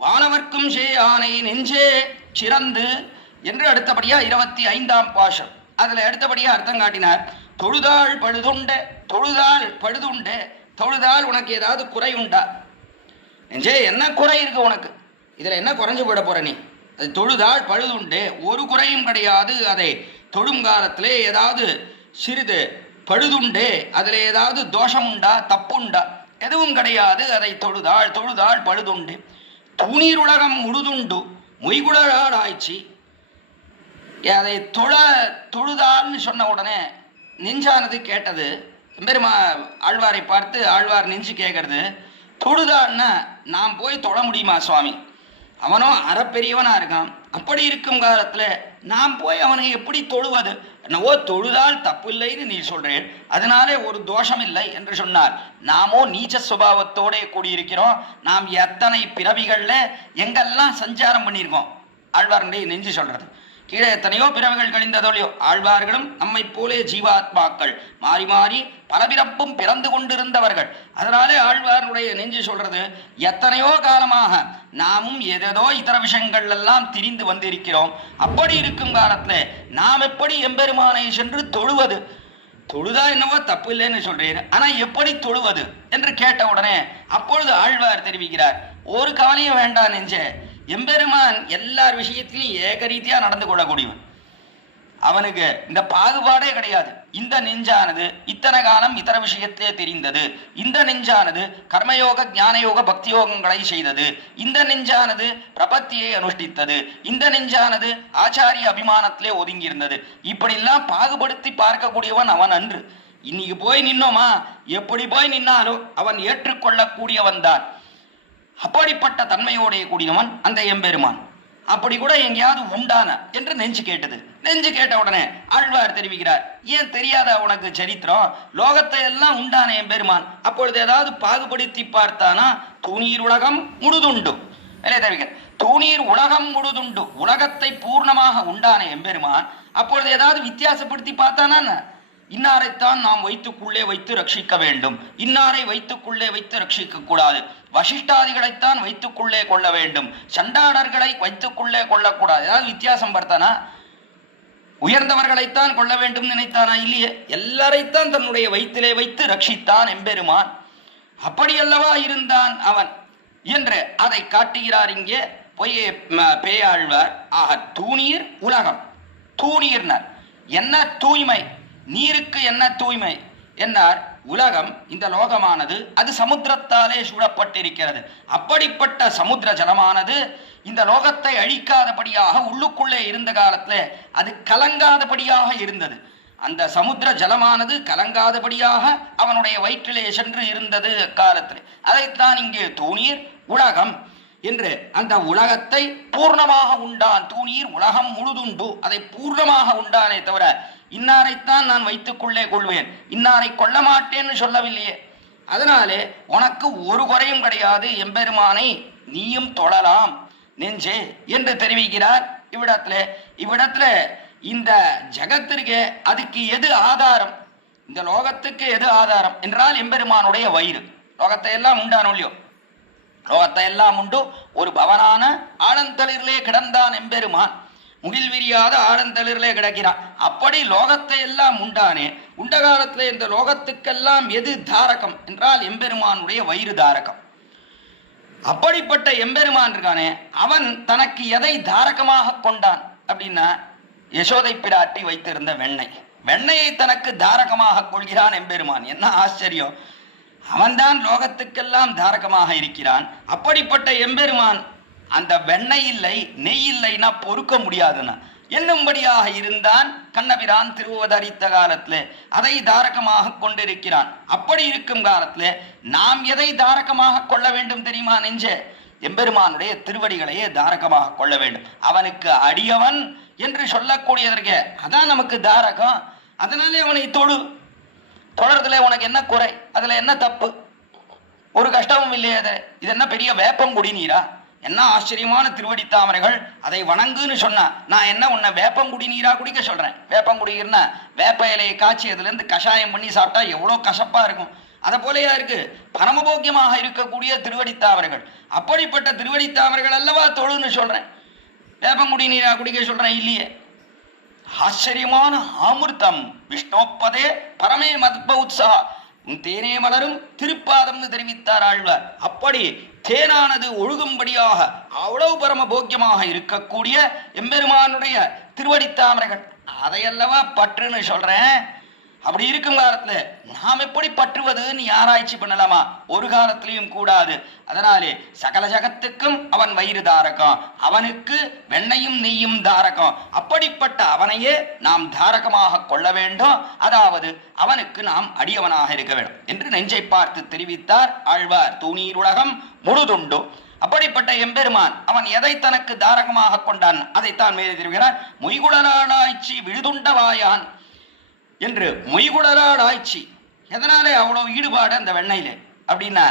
வானவர்க்கும் ஆனை நெஞ்சே சிறந்து என்று அடுத்தபடியா 25ஆம் பாசுரம். அதுல அடுத்தபடியா அர்த்தம் காட்டினார். தொழுதாள் பழுதுண்டே. தொழுதாள் பழுதுண்டே. தொழுதால் உனக்கு ஏதாவது குறை உண்டா? நெஞ்சே என்ன குறை இருக்கு உனக்கு? இதுல என்ன குறைஞ்சு போயிட போற நீ? அது தொழுதாள் பழுதுண்டே, ஒரு குறையும் கிடையாது. அதை தொழும் காலத்திலே ஏதாவது சிறிது பழுதுண்டே, அதில் ஏதாவது தோஷம் உண்டா, தப்புண்டா? எதுவும் கிடையாது. அதை தொழுதாள் பழுதுண்டே. தூணீர் உலகம் முழுதுண்டு மொய்குழலால் ஆய்ச்சி. அதை தொழுதாள்னு சொன்ன உடனே நெஞ்சானது கேட்டது. பெருமா ஆழ்வாரை பார்த்து ஆழ்வார் நெஞ்சு கேட்கறது, தொழுதான்னா நாம் போய் தொழ முடியுமா சுவாமி? அவனோ அறப்பெரியவனா இருக்கான். அப்படி இருக்கும் காலத்துல நாம் போய் அவனை எப்படி தொழுவது? என்னவோ தொழுதால் தப்பு இல்லைன்னு நீ சொல்றேன், அதனாலே ஒரு தோஷம் இல்லை என்று சொன்னார். நாமோ நீச்ச சுபாவத்தோட கூடியிருக்கிறோம். நாம் எத்தனை பிறவிகள்ல எங்கெல்லாம் சஞ்சாரம் பண்ணியிருக்கோம். ஆழ்வாருடைய நெஞ்சு சொல்றது. கீழே எத்தனையோ பிறவுகள் கழிந்ததோலையோ ஆழ்வார்களும் நம்மை போலே ஜீவாத்மாக்கள் மாறி மாறி பல பிறப்பும் பிறந்து கொண்டிருந்தவர்கள். அதனாலே ஆழ்வாருடைய நெஞ்சு சொல்றது, எத்தனையோ காலமாக நாமும் ஏதேதோ இதர விஷயங்கள் எல்லாம் திரிந்து வந்திருக்கிறோம். அப்படி இருக்கும் காலத்துல நாம் எப்படி எம்பெருமானை சென்று தொழுவது? தொழுதா என்னவோ தப்பு இல்லைன்னு சொல்றேன், ஆனா எப்படி தொழுவது என்று கேட்ட உடனே அப்பொழுது ஆழ்வார் தெரிவிக்கிறார், ஒரு கவலையும் வேண்டாம் நெஞ்சே, எம்பெருமான் எல்லார் விஷயத்திலும் ஏகரீதியா நடந்து கொள்ளக்கூடியவன். அவனுக்கு இந்த பாகுபாடே கிடையாது. இந்த நெஞ்சானது இத்தனை காலம் இதர விஷயத்திலே தெரிந்தது, இந்த நெஞ்சானது கர்மயோக ஞானயோக பக்தி யோகங்களை செய்தது, இந்த நெஞ்சானது பிரபத்தியை அனுஷ்டித்தது, இந்த நெஞ்சானது ஆச்சாரிய அபிமானத்திலே ஒதுங்கியிருந்தது. இப்படிலாம் பாகுபடுத்தி பார்க்கக்கூடியவன் அவன் அன்று. இன்னைக்கு போய் நின்னோமா, எப்படி போய் நின்னாலும் அவன் ஏற்றுக்கொள்ளக்கூடியவன் தான். அப்படிப்பட்ட தன்மையோடைய கூடியவன் அந்த எம்பெருமான். அப்படி கூட எங்கேயாவது உண்டான என்று நெஞ்சு கேட்டது. நெஞ்சு கேட்ட உடனே ஆழ்வார் தெரிவிக்கிறார், ஏன் தெரியாத உனக்கு சரித்திரம்? லோகத்தை எல்லாம் உண்டான எம்பெருமான் அப்பொழுது ஏதாவது பாகுபடுத்தி பார்த்தானா? தூணீர் உலகம் முழுதுண்டு தெரிவிக்க, தூணீர் உலகம் முழுதுண்டு, உலகத்தை பூர்ணமாக உண்டான எம்பெருமான் அப்பொழுது ஏதாவது வித்தியாசப்படுத்தி பார்த்தானா? இன்னாரைத்தான் நாம் வைத்துக்குள்ளே வைத்து ரட்சிக்க வேண்டும், இன்னாரை வைத்துக்குள்ளே வைத்து ரட்சிக்க கூடாது, வசிஷ்டாதிகளைத்தான் வைத்துக்குள்ளே கொள்ள வேண்டும், சண்டாளர்களை வைத்துக்குள்ளே கொள்ளக்கூடாது, ஏதாவது வித்தியாசம் பார்த்தானா? உயர்ந்தவர்களைத்தான் கொள்ள வேண்டும் நினைத்தானா? இல்லையே, எல்லாரைத்தான் தன்னுடைய வயிற்றிலே வைத்து ரட்சித்தான் எம்பெருமான். அப்படியல்லவா இருந்தான் அவன் என்று அதை காட்டுகிறார் இங்கே பேயாழ்வார். ஆக தூணீர் உலகம், தூணீர்னர் என்ன தூய்மை, நீருக்கு என்ன தூய்மை என்னார்? உலகம் இந்த லோகமானது அது சமுத்திரத்தாலே சூழப்பட்டிருக்கிறது. அப்படிப்பட்ட சமுத்திர ஜலமானது இந்த லோகத்தை அழிக்காதபடியாக உள்ளுக்குள்ளே இருந்த காலத்தில் அது கலங்காதபடியாக இருந்தது. அந்த சமுத்திர ஜலமானது கலங்காதபடியாக அவனுடைய வயிற்றிலே சென்று இருந்தது காலத்தில். அதைத்தான் இங்கே தூணீர் உலகம் என்று அந்த உலகத்தை பூர்ணமாக உண்டான். தூணீர் உலகம் முழுதுண்டு, அதை பூர்ணமாக உண்டானே தவிர இன்னாரைத்தான் நான் வைத்துக்குள்ளே கொள்வேன், இன்னாரை கொள்ள மாட்டேன்னு சொல்லவில்லையே. அதனாலே உனக்கு ஒரு குறையும் கிடையாது, எம்பெருமானை நீயும் தொழலாம் நெஞ்சே என்று தெரிவிக்கிறார். இவ்விடத்துல இந்த ஜகத்திற்கு அதுக்கு எது ஆதாரம், இந்த லோகத்துக்கு எது ஆதாரம் என்றால் எம்பெருமானுடைய வயிறு. லோகத்தை எல்லாம் உண்டானோ இல்லையோ, லோகத்தை எல்லாம் உண்டு. ஒரு பவனான ஆழந்தளிரிலே கிடந்தான் எம்பெருமான், முகில் விரியாத ஆழந்தளிரிலே கிடக்கிறான். அப்படி லோகத்தை எல்லாம் உண்டானே. உண்ட காலத்தில் இந்த லோகத்துக்கெல்லாம் எது தாரகம் என்றால் எம்பெருமானுடைய வயிறு தாரகம். அப்படிப்பட்ட எம்பெருமான் இருக்கானே, அவன் தனக்கு எதை தாரகமாக கொண்டான் அப்படின்னா யசோதை பிராட்டி வைத்திருந்த வெண்ணையை தனக்கு தாரகமாக கொள்கிறான் எம்பெருமான். என்ன ஆச்சரியம்! அவன்தான் லோகத்துக்கெல்லாம் தாரகமாக இருக்கிறான். அப்படிப்பட்ட எம்பெருமான் அந்த வெண்ணெய் இல்லை நெய் இல்லைன்னா பொறுக்க முடியாதுன்னா என்னும்படியாக இருந்தான் கண்ணபிரான் திருவதரித்த காலத்தில். அதை தாரகமாக கொண்டிருக்கிறான். அப்படி இருக்கும் காலத்தில் நாம் எதை தாரகமாக கொள்ள வேண்டும் தெரியுமா நெஞ்சே? எம்பெருமானுடைய திருவடிகளையே தாரகமாக கொள்ள வேண்டும். அவனுக்கு அடியவன் என்று சொல்லக்கூடியதற்கு அதான் நமக்கு தாரகம். அதனாலே அவனை தொடர்றதுல உனக்கு என்ன குறை, அதுல என்ன தப்பு? ஒரு கஷ்டமும் இல்லையே. இது என்ன பெரிய வேப்பங்குடி நீரா? என்ன ஆச்சரியமான திருவடி தாமரைகள், அதை வணங்குன்னு சொன்னா நான் என்ன உன்னை வேப்பங்குடி நீரா குடிக்க சொல்றேன்? வேப்பங்குடினா வேப்ப இலையை காய்ச்சி அதுல இருந்து கஷாயம் பண்ணி சாப்பிட்டா எவ்வளவு கசப்பா இருக்கும். அதை போலையா இருக்கு பரமபோக்கியமாக இருக்கக்கூடிய திருவடி தாமரைகள். அப்படிப்பட்ட திருவடி தாமரைகள் அல்லவா தொழுன்னு சொல்றேன், வேப்பங்குடி நீரா குடிக்க சொல்றேன் இல்லையே. ஆச்சரியமான அமிர்தம் விஷ்ணோப்பதே பரமே மத்ப உற்சா, உன் தேனே மலரும் திருப்பாதம்னு தெரிவித்தார் ஆழ்வார். அப்படி தேனானது ஒழுகும்படியாக அவ்வளவு பரம போக்கியமாக இருக்கக்கூடிய எம்பெருமானுடைய திருவடித்தாமரைகள், அதையல்லவா பற்றுன்னு சொல்றேன். அப்படி இருக்கும் காலத்துல நாம் எப்படி பற்றுவதுன்னு ஆராய்ச்சி பண்ணலாமா? ஒரு காலத்திலையும் கூடாது. அதனாலே சகல ஜகத்துக்கும் அவன் வயிறு தாரகம், அவனுக்கு வெண்ணையும் நெய்யும் தாரகம். அப்படிப்பட்ட அவனையே நாம் தாரகமாக கொள்ள வேண்டும். அதாவது அவனுக்கு நாம் அடியவனாக இருக்க வேண்டும் என்று நெஞ்சை பார்த்து தெரிவித்தார் ஆழ்வார். தூணீர் உலகம் முழுதுண்டு. அப்படிப்பட்ட எம்பெருமான் அவன் எதை தனக்கு தாரகமாக கொண்டான் அதைத்தான் மேலே தெரிவிக்கிறார். மொய்குழலாளாய்ச்சி விழுதுண்டவாயான் என்று. மொய்குழலால் ஆய்ச்சி எதனாலே அவ்வளவு ஈடுபாடு அந்த வெண்ணையிலே அப்படின்னா,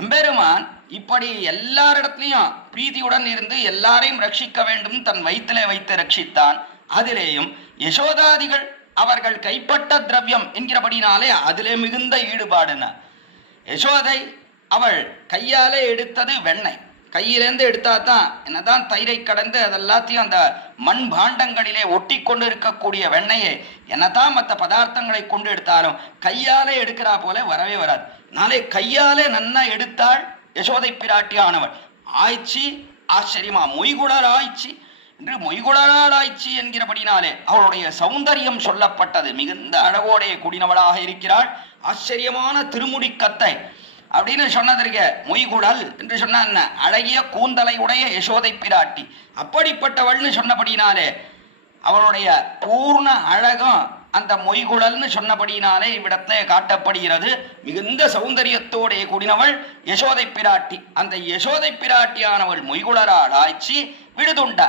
எம்பெருமான் இப்படி எல்லாரிடத்திலையும் பிரீதியுடன் இருந்து எல்லாரையும் ரட்சிக்க வேண்டும் தன் வயிற்றிலே வைத்து ரட்சித்தான். அதிலேயும் யசோதாதிகள் அவர்கள் கைப்பட்ட திரவியம் என்கிறபடினாலே அதிலே மிகுந்த ஈடுபாடுன. யசோதை அவள் கையாலே எடுத்தது வெண்ணெய். கையிலேருந்து எடுத்தா தான் என்னதான் தயிரை கடந்து அதெல்லாத்தையும் அந்த மண் பாண்டங்களிலே ஒட்டி கொண்டு இருக்கக்கூடிய வெண்ணெயை என்னதான் மற்ற பதார்த்தங்களை கொண்டு எடுத்தாலும் கையாலே எடுக்கிறா போல வரவே வராது. நாளே கையாலே நன்னா எடுத்தாள் யசோதை பிராட்டியானவள். ஆய்ச்சி ஆச்சரியமா மொய்குழல் ஆய்ச்சி என்று மொய்குழலால் ஆய்ச்சி என்கிறபடினாலே அவளுடைய சௌந்தரியம் சொல்லப்பட்டது. மிகுந்த அழகோடைய கூடினவளாக இருக்கிறாள். ஆச்சரியமான திருமுடிக்கத்தை அப்படின்னு சொன்னதற்கு மொய்குழல் என்று சொன்ன அழகிய கூந்தலை உடைய யசோதை பிராட்டி அப்படிப்பட்டவள்னு சொன்னபடினாலே அவளுடைய பூர்ண அழகும் அந்த மொய்குழல்னு சொன்னபடினாலே இவ்விடத்திலே காட்டப்படுகிறது. மிகுந்த சௌந்தரியத்தோடைய கூடினவள் யசோதை பிராட்டி. அந்த யசோதை பிராட்டியானவள் மொய்குழலால் ஆய்ச்சி விடுதுண்ட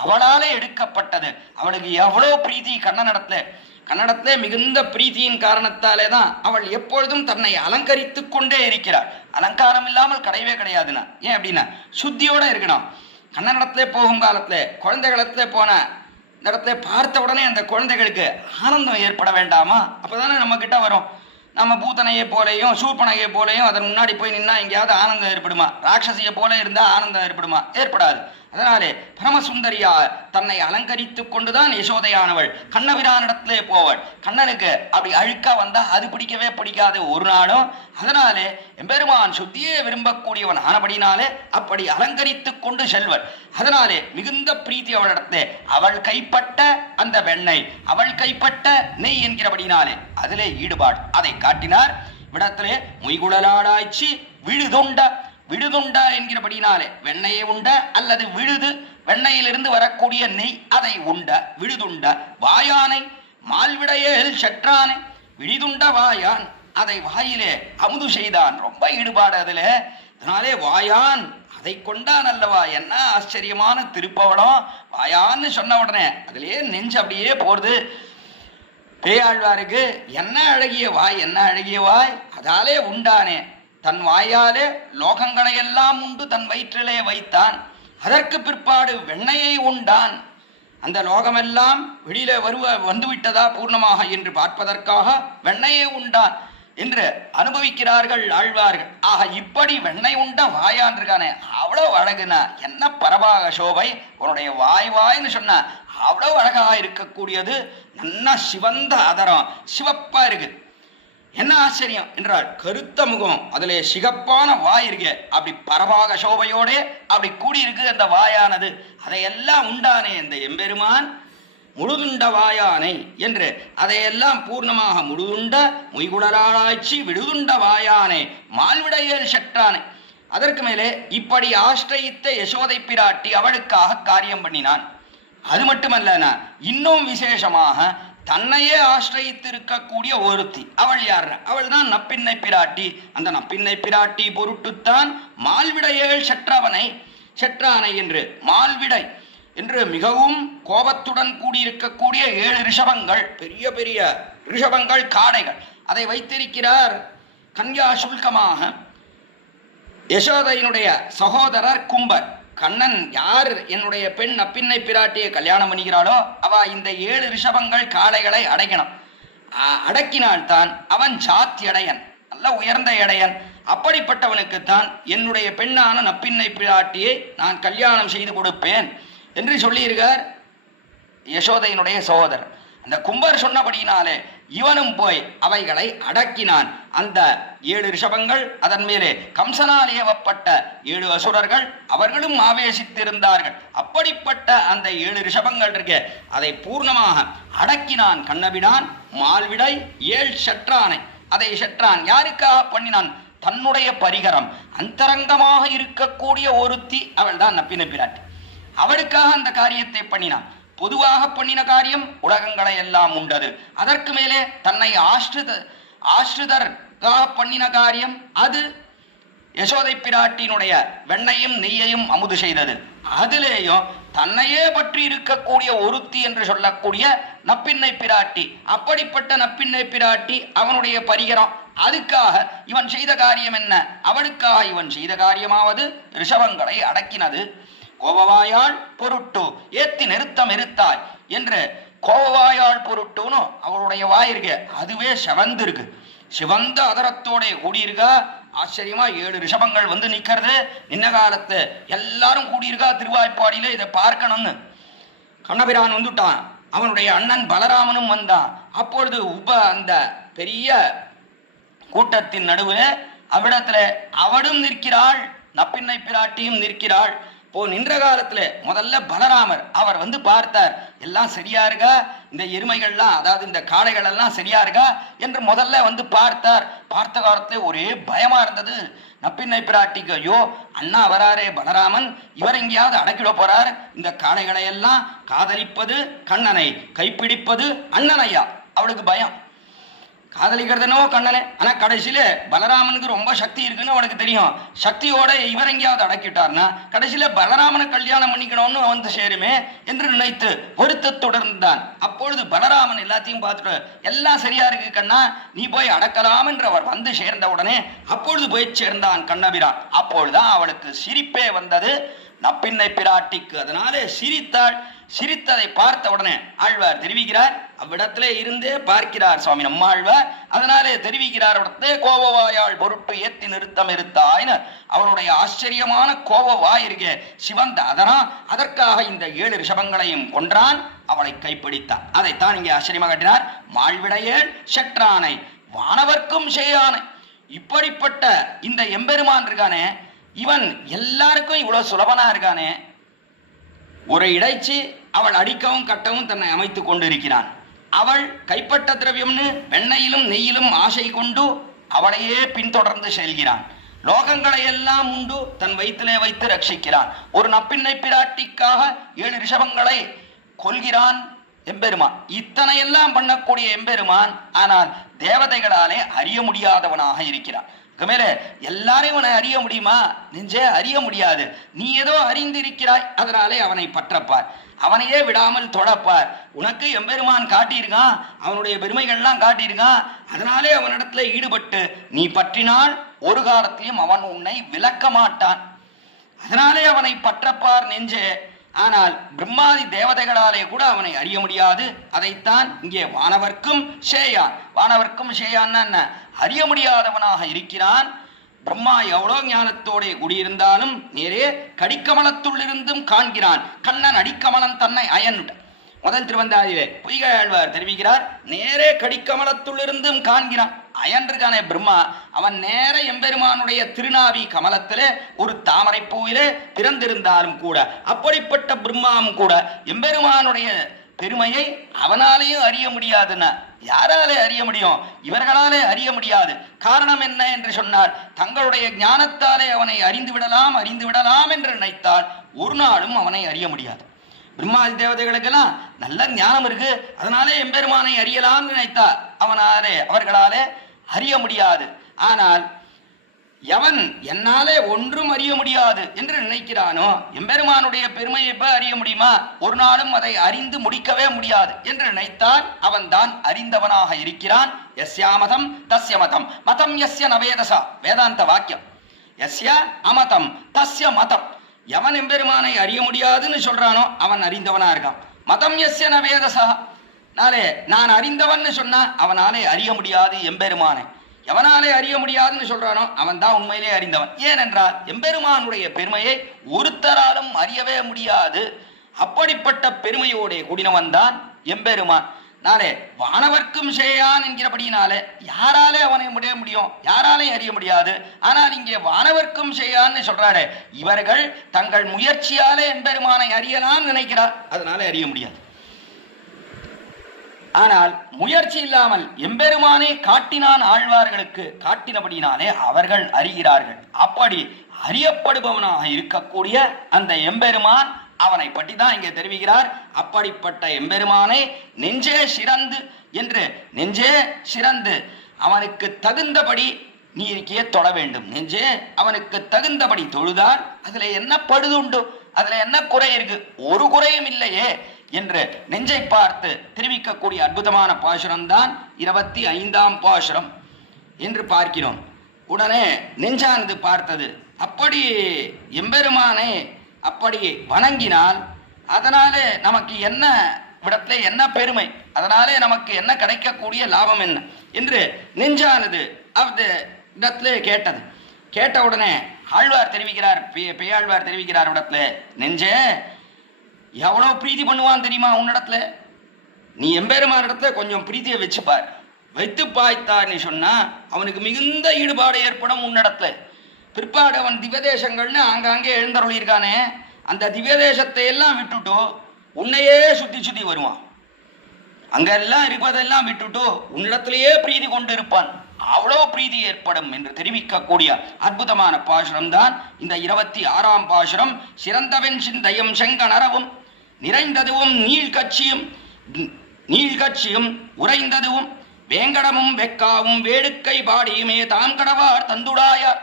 அவளாலே எடுக்கப்பட்டது. அவளுக்கு எவ்வளோ பிரீத்தி கன்னடத்திலே மிகுந்த பிரீத்தியின் காரணத்தாலே தான் அவள் எப்பொழுதும் தன்னை அலங்கரித்து கொண்டே இருக்கிறாள். அலங்காரம் இல்லாமல் கிடையவே கிடையாதுன்னா ஏன் அப்படின்னா சுத்தியோட இருக்கணும். கன்னடத்திலே போகும் காலத்திலே குழந்தைகளத்திலே போன இந்த இடத்துல பார்த்த உடனே அந்த குழந்தைகளுக்கு ஆனந்தம் ஏற்பட வேண்டாமா? அப்போதானே நம்ம கிட்ட வரும். நம்ம பூத்தனையை போலையும் சூர்பனையை போலையும் அதன் முன்னாடி போய் நின்னா எங்கேயாவது ஆனந்தம் ஏற்படுமா? ராட்சசியை போல இருந்தால் ஆனந்தம் ஏற்படுமா? ஏற்படாது. அதனாலே பரமசுந்தரியா தன்னை அலங்கரித்து கொண்டுதான் யசோதையானவள் கண்ணபிரானிடத்திலே போவள். கண்ணனுக்கு அப்படி அழுக்கா வந்தா அது பிடிக்கவே பிடிக்காது ஒரு நாளும். அதனாலே எம்பெருமான் சுத்தியே விரும்பக்கூடியவன் ஆனபடினாலே அப்படி அலங்கரித்து கொண்டு செல்வள். அதனாலே மிகுந்த பிரீத்தி அவளிடத்தே. அவள் கைப்பட்ட அந்த வெண்ணெய், அவள் கைப்பட்ட நெய் என்கிறபடினாலே அதிலே ஈடுபாடு. அதை காட்டினார். விடத்திலே மொய்குழலாடாய்ச்சி விழுதுண்ட என்கிறபடினாலே வெண்ணையை உண்ட அல்லது விழுது வெண்ணையிலிருந்து வரக்கூடிய நெய் அதை உண்ட விழுதுண்ட. வாயானை மால்விடையேல் சற்றானை விழிதுண்ட வாயான் அதை வாயிலே அமுது செய்தான். ரொம்ப ஈடுபாடு அதில். அதனாலே வாயான் அதை கொண்டான் அல்லவா. என்ன ஆச்சரியமான திருப்பவளம். வாயான்னு சொன்ன உடனே அதிலே நெஞ்சு அப்படியே போறது. பேயாழ்வாருக்கு என்ன அழகிய வாய், என்ன அழகிய வாய். அதாலே உண்டானே தன் வாயாலே லோகங்களையெல்லாம் உண்டு தன் வயிற்றிலே வைத்தான். அதற்கு பிற்பாடு வெண்ணையை உண்டான். அந்த லோகமெல்லாம் வெளியிலே வந்துவிட்டதா பூர்ணமாக என்று பார்ப்பதற்காக வெண்ணையை உண்டான் என்று அனுபவிக்கிறார்கள் ஆழ்வார்கள். ஆக இப்படி வெண்ணெய் உண்ட வாயான் இருக்கானே அவ்வளவு அழகுனா என்ன பரபாக சோபை. உன்னுடைய வாய்ன்னு சொன்ன அவ்வளவு அழகா இருக்கக்கூடியது. நல்லா சிவந்த அதரம், சிவப்பா இருக்கு. என்ன ஆச்சரியம் என்றால் கருத்த முகம், அதிலே சிகப்பான வாய் இருக்கு. அப்படி பரபாக சோபையோட அப்படி கூடியிருக்கு அந்த வாயானது. அதையெல்லாம் உண்டானே இந்த எம்பெருமான் முழுதுண்ட வாயானை என்று அதையெல்லாம் பூர்ணமாக முழுதுண்ட மொய்குழலாய்ச்சி விடுதுண்ட வாயானை மால்விடையேல் சற்றானை. அதற்கு மேலே இப்படி ஆஷ்டயித்த யசோதை பிராட்டி அவளுக்காக காரியம் பண்ணினான். அது மட்டுமல்லனா இன்னும் விசேஷமாக தன்னையே ஆசிரயித்திருக்கக்கூடிய ஒருத்தி. அவள் யார்? அவள் தான் நப்பின்னை பிராட்டி. அந்த நப்பின்னை பிராட்டி பொருட்டுத்தான் மால்விடையேள் செற்றானை என்று மால்விடை என்று மிகவும் கோபத்துடன் கூடியிருக்கக்கூடிய 7 ரிஷபங்கள், பெரிய பெரிய ரிஷபங்கள், காடைகள், அதை வைத்திருக்கிறார் கன்யா சுல்கமாக. யசோதையினுடைய சகோதரர் கும்பர். கண்ணன் யார் என்னுடைய பெண் நப்பின்னை பிராட்டியை கல்யாணம் பண்ணிக்கிறாளோ அவ இந்த 7 ரிஷபங்கள் காளைகளை அடைக்கணும். அடக்கினால்தான் அவன் ஜாத்தி அடையன், நல்ல உயர்ந்த இடையன். அப்படிப்பட்டவனுக்குத்தான் என்னுடைய பெண்ணான நப்பின்னை பிராட்டியை நான் கல்யாணம் செய்து கொடுப்பேன் என்று சொல்லியிருக்கார் யசோதையினுடைய சகோதரர். அந்த கும்பர் சொன்னபடினாலே இவனும் போய் அவைகளை அடக்கினான். அந்த 7 ரிஷபங்கள், அதன் மேலே கம்சனால் ஏவப்பட்ட 7 அசுரர்கள், அவர்களும் ஆவேசித்திருந்தார்கள். அப்படிப்பட்ட அந்த 7 ரிஷபங்கள் இருக்க அதை பூர்ணமாக அடக்கினான் கண்ணபிரான். மால்விடை 7 சற்றானை. அதை சற்றான் யாருக்காக பண்ணினான்? தன்னுடைய பரிகரம் அந்தரங்கமாக இருக்கக்கூடிய ஒருத்தி அவள் தான் நப்பின்னை பிராட்டி. அவளுக்காக அந்த காரியத்தை பண்ணினான். பொதுவாக பண்ணின காரியம் உலகங்களை எல்லாம் உண்டது. அதற்கு மேலே தன்னை ஆஷ்ரிதர்காக பண்ணின காரியம் அது யசோதை பிராட்டியினுடைய வெண்ணையும் நெய்யையும் அமுது செய்தது. அதிலேயும் தன்னையே பற்றி இருக்கக்கூடிய ஒருத்தி என்று சொல்லக்கூடிய நப்பின்னை பிராட்டி. அப்படிப்பட்ட நப்பின்னை பிராட்டி அவனுடைய பரிகரம். அதுக்காக இவன் செய்த காரியம் என்ன? அவளுக்காக இவன் செய்த காரியமாவது ரிஷபங்களை அடக்கினது. கோபவாயால் பொருட்டு ஏத்தி நிறுத்தம் இருத்தாய் என்று கோவாயாள் பொருட்டுன்னு அவருடைய வாய் இருக்கு, அதுவே சிவந்து இருக்கு. சிவந்த அதரத்தோட கூடியிருக்கா. ஆச்சரியமா 7 ரிஷபங்கள் வந்து நிற்கிறது. இன்ன காலத்து எல்லாரும் கூடியிருக்கா திருவாய்ப்பாடியில. இதை பார்க்கணும்னு கண்ணபிரான் வந்துட்டான். அவனுடைய அண்ணன் பலராமனும் வந்தான். அப்பொழுது அந்த பெரிய கூட்டத்தின் நடுவில் அவ்விடத்துல அவளும் நிற்கிறாள், நப்பின்னை பிராட்டியும் நிற்கிறாள். இப்போ நின்ற காலத்துல முதல்ல பலராமர் அவர் வந்து பார்த்தார், எல்லாம் சரியா இருக்கா, இந்த எருமைகள்லாம் அதாவது இந்த காளைகள் எல்லாம் சரியா இருக்கா என்று முதல்ல வந்து பார்த்தார். பார்த்த காலத்துல ஒரே பயமா இருந்தது நப்பின்னை பிராட்டிக்கு. ஐயோ அண்ணா வராரே பலராமன், இவர் எங்கேயாவது அடக்கிட போறார், இந்த காளைகளை எல்லாம் காதலிப்பது கண்ணனை, கைப்பிடிப்பது அண்ணனையா. அவளுக்கு பயம். காதலிக்கிறதுனோ கண்ணனே, ஆனா கடைசியில பலராமனுக்கு ரொம்ப சக்தி இருக்குன்னு அவனுக்கு தெரியும். சக்தியோட இவர் எங்கேயாவது அடக்கிட்டார்னா கடைசியில பலராமனை கல்யாணம் பண்ணிக்கணும்னு வந்து சேருமே என்று நினைத்து வருத்தத்துடன் இருந்தான். அப்பொழுது பலராமன் எல்லாத்தையும் பார்த்துட்டு, எல்லாம் சரியா இருக்கு கண்ணா, நீ போய் அடக்கலாம் என்று அவர் வந்து சேர்ந்த உடனே அப்பொழுது போய் சேர்ந்தான் கண்ணபிரான். அப்பொழுதுதான் அவளுக்கு சிரிப்பே வந்தது நப்பின்னை பிராட்டிக்கு. அதனாலே சிரித்தாள். சிரித்ததை பார்த்த உடனே ஆழ்வார் தெரிவிக்கிறார், அவ்விடத்திலே இருந்தே பார்க்கிறார் சுவாமி நம்மாழ்வார். அதனாலே தெரிவிக்கிறார், இடத்தே கோபவாயாள் பொருட்டு ஏத்தி நிறுத்தம் இருத்தாய்னு அவருடைய ஆச்சரியமான கோபவாய் இருக்கே சிவந்த அதனால் அதற்காக இந்த 7 ரிஷபங்களையும் கொன்றான், அவளை கைப்பிடித்தான். அதைத்தான் இங்கே ஆச்சரியமாக காட்டினார். மாழ்விடையேள் செற்றானை வானவர்க்கும் செய்யானை. இப்படிப்பட்ட இந்த எம்பெருமான் இருக்கானே, இவன் எல்லாருக்கும் இவ்வளவு சுலபனா இருக்கானே. ஒரு இடைச்சி அவள் அடிக்கவும் கட்டவும் தன்னை அமைத்துக் கொண்டிருக்கிறான். அவள் கைப்பட்ட திரவியம்னு வெண்ணையிலும் நெய்யிலும் ஆசை கொண்டு அவளையே பின்தொடர்ந்து செல்கிறான். லோகங்களை எல்லாம் உண்டு தன் வயிற்றிலே வைத்து ரட்சிக்கிறான். ஒரு நப்பின்னை பிராட்டிக்காக 7 ரிஷபங்களை கொல்கிறான் எம்பெருமான். இத்தனையெல்லாம் பண்ணக்கூடிய எம்பெருமான் ஆனால் தேவதைகளாலே அறிய முடியாதவனாக இருக்கிறான். மேலே எல்லாரையும் அவனை அறிய முடியுமா? நெஞ்சே அறிய முடியாது. நீ ஏதோ அறிந்திருக்கிறாய், அதனாலே அவனை பற்றப்பார், அவனையே விடாமல் தொடப்பார். உனக்கு எம்பெருமான் காட்டியிருக்கான், அவனுடைய பெருமைகள்லாம் காட்டியிருக்கான். அதனாலே அவனிடத்துல ஈடுபட்டு நீ பற்றினால் ஒரு காலத்திலும் அவன் உன்னை விலக்க மாட்டான். அதனாலே அவனை பற்றப்பார் நெஞ்சே. ஆனால் பிரம்மாதி தேவதைகளாலே கூட அவனை அறிய முடியாது. அதைத்தான் இங்கே வானவர்க்கும் சேயான். வானவர்க்கும் சேயான்னா என்ன? அறிய முடியாதவனாக இருக்கிறான். பிரம்மா எவ்வளோ ஞானத்தோட கூடியிருந்தாலும் நேரே கடிக்கமலத்துள்ளிருந்தும் காண்கிறான். கண்ணன் அடிக்கமலம் தன்னை அயன். முதல் திருவந்தாதியிலே பொய்கை ஆழ்வார் தெரிவிக்கிறார், நேரே கடிக்கமலத்துள்ளிருந்தும் காண்கிறான். அயன்றிருக்கானே பிரம்மா, அவன் நேர எம்பெருமானுடைய திருநாவி கமலத்திலே ஒரு தாமரை பூவிலே பிறந்திருந்தாலும் கூட அப்படிப்பட்ட பிரம்மாவும் கூட எம்பெருமானுடைய பெருமையை அவனாலேயும் அறிய முடியாதுன்னா யாராலே அறிய முடியும்? இவர்களாலே அறிய முடியாது. காரணம் என்ன என்று சொன்னால், தங்களுடைய ஞானத்தாலே அவனை அறிந்து விடலாம் என்று நினைத்தால் ஒரு நாளும் அவனை அறிய முடியாது. பிரம்மாதி தேவதைகளுக்கெல்லாம் நல்ல ஞானம் இருக்கு, அதனாலே எம்பெருமானை அறியலாம் நினைத்தார். அவர்களாலே அறிய முடியாது. ஆனால் எவன் என்னாலே ஒன்றும் அறிய முடியாது என்று நினைக்கிறானோ, எம்பெருமானுடைய பெருமையை அறிய முடியுமா? ஒரு நாளும் அதை அறிந்து முடிக்கவே முடியாது என்று நினைத்தால் அவன் தான் அறிந்தவனாக இருக்கிறான். யஸ்யாமதம் தஸ்ய மதம், மதம் யஸ்ய நவேதசா, வேதாந்த வாக்கியம். யஸ்ய அமதம் தஸ்ய மதம். எவன் எம்பெருமானை அறிய முடியாதுன்னு சொல்றானோ அவன் அறிந்தவனா இருக்கான். மதம் யஸ்ய நவேதசா, நாளே நான் அறிந்தவன் சொன்னா அவனாலே அறிய முடியாது எம்பெருமானை. எவனாலே அறிய முடியாதுன்னு சொல்றானோ அவன் தான் உண்மையிலே அறிந்தவன். ஏனென்றால் எம்பெருமானுடைய பெருமையை ஒருத்தராலும் அறியவே முடியாது. அப்படிப்பட்ட பெருமையோட கூடினவன் தான் எம்பெருமான். நாளே வானவர்க்கும் சேயான் என்கிறபடினாலே யாராலே அவனை முடிய முடியும்? யாராலே அறிய முடியாது. ஆனால் இங்கே வானவர்க்கும் சேயான்னு சொல்றாரு. இவர்கள் தங்கள் முயற்சியாலே எம்பெருமானை அறியலாம் நினைக்கிறார், அதனால அறிய முடியாது. ஆனால் முயற்சி இல்லாமல் எம்பெருமானே காட்டினான் ஆழ்வார்களுக்கு, காட்டினபடினாலே அவர்கள் அறிகிறார்கள். அப்படி அறியப்படுபவனாக இருக்கக்கூடிய அந்த எம்பெருமான், அவனை பற்றி தான் இங்கே தெரிவிக்கிறார். அப்படிப்பட்ட எம்பெருமானை நெஞ்சே சிறந்து என்று, நெஞ்சே சிறந்து அவனுக்கு தகுந்தபடி நீ இருக்கையே தொட வேண்டும். நெஞ்சே அவனுக்கு தகுந்தபடி தொழுதால் அதுல என்ன பழுதுண்டு, அதுல என்ன குறை இருக்கு? ஒரு குறையும் இல்லையே என்று நெஞ்சை பார்த்து தெரிவிக்கக்கூடிய அற்புதமான பாசுரம் தான் 25ஆம் பாசுரம் என்று பார்க்கிறோம். உடனே நெஞ்சானது பார்த்தது, அப்படி எம்பெருமானை அப்படி வணங்கினால் அதனாலே நமக்கு என்ன இவ்விடத்துல என்ன பெருமை, அதனாலே நமக்கு என்ன கிடைக்கக்கூடிய லாபம் என்ன என்று நெஞ்சானது அந்த இடத்துல கேட்டது. கேட்ட உடனே ஆழ்வார் தெரிவிக்கிறார், பெய்யாழ்வார் தெரிவிக்கிறார் இடத்துல, நெஞ்சே எவ்வளோ பிரீதி பண்ணுவான் தெரியுமா உன்னிடத்துல, நீ எம்பெருமான் இடத்துல கொஞ்சம் பிரீத்தியை வச்சுப்பார், வைத்து பாய்த்தார்னு சொன்னா அவனுக்கு மிகுந்த ஈடுபாடு ஏற்படும் உன்னிடத்துல. பிற்பாடு அவன் திவ்யதேசங்கள்னு ஆங்காங்கே எழுந்தருளியிருக்கானே, அந்த திவ்யதேசத்தை எல்லாம் விட்டுட்டு உன்னையே சுத்தி சுத்தி வருவான். அங்கெல்லாம் இருப்பதெல்லாம் விட்டுட்டு உன்னிடத்திலேயே பிரீதி கொண்டு இருப்பான், அவ்வளோ பிரீதி ஏற்படும் என்று தெரிவிக்கக்கூடிய அற்புதமான பாசுரம் தான் இந்த 26ஆம் பாசுரம். சிறந்தவன் சிந்தையும் செங்கணரவும் நிறைந்ததுவும் நீழ்கட்சியும் உறைந்ததுவும் வேங்கடமும் வெக்காவும் வேடுக்கை பாடியுமே தாம் கடவார் தந்துடாயார்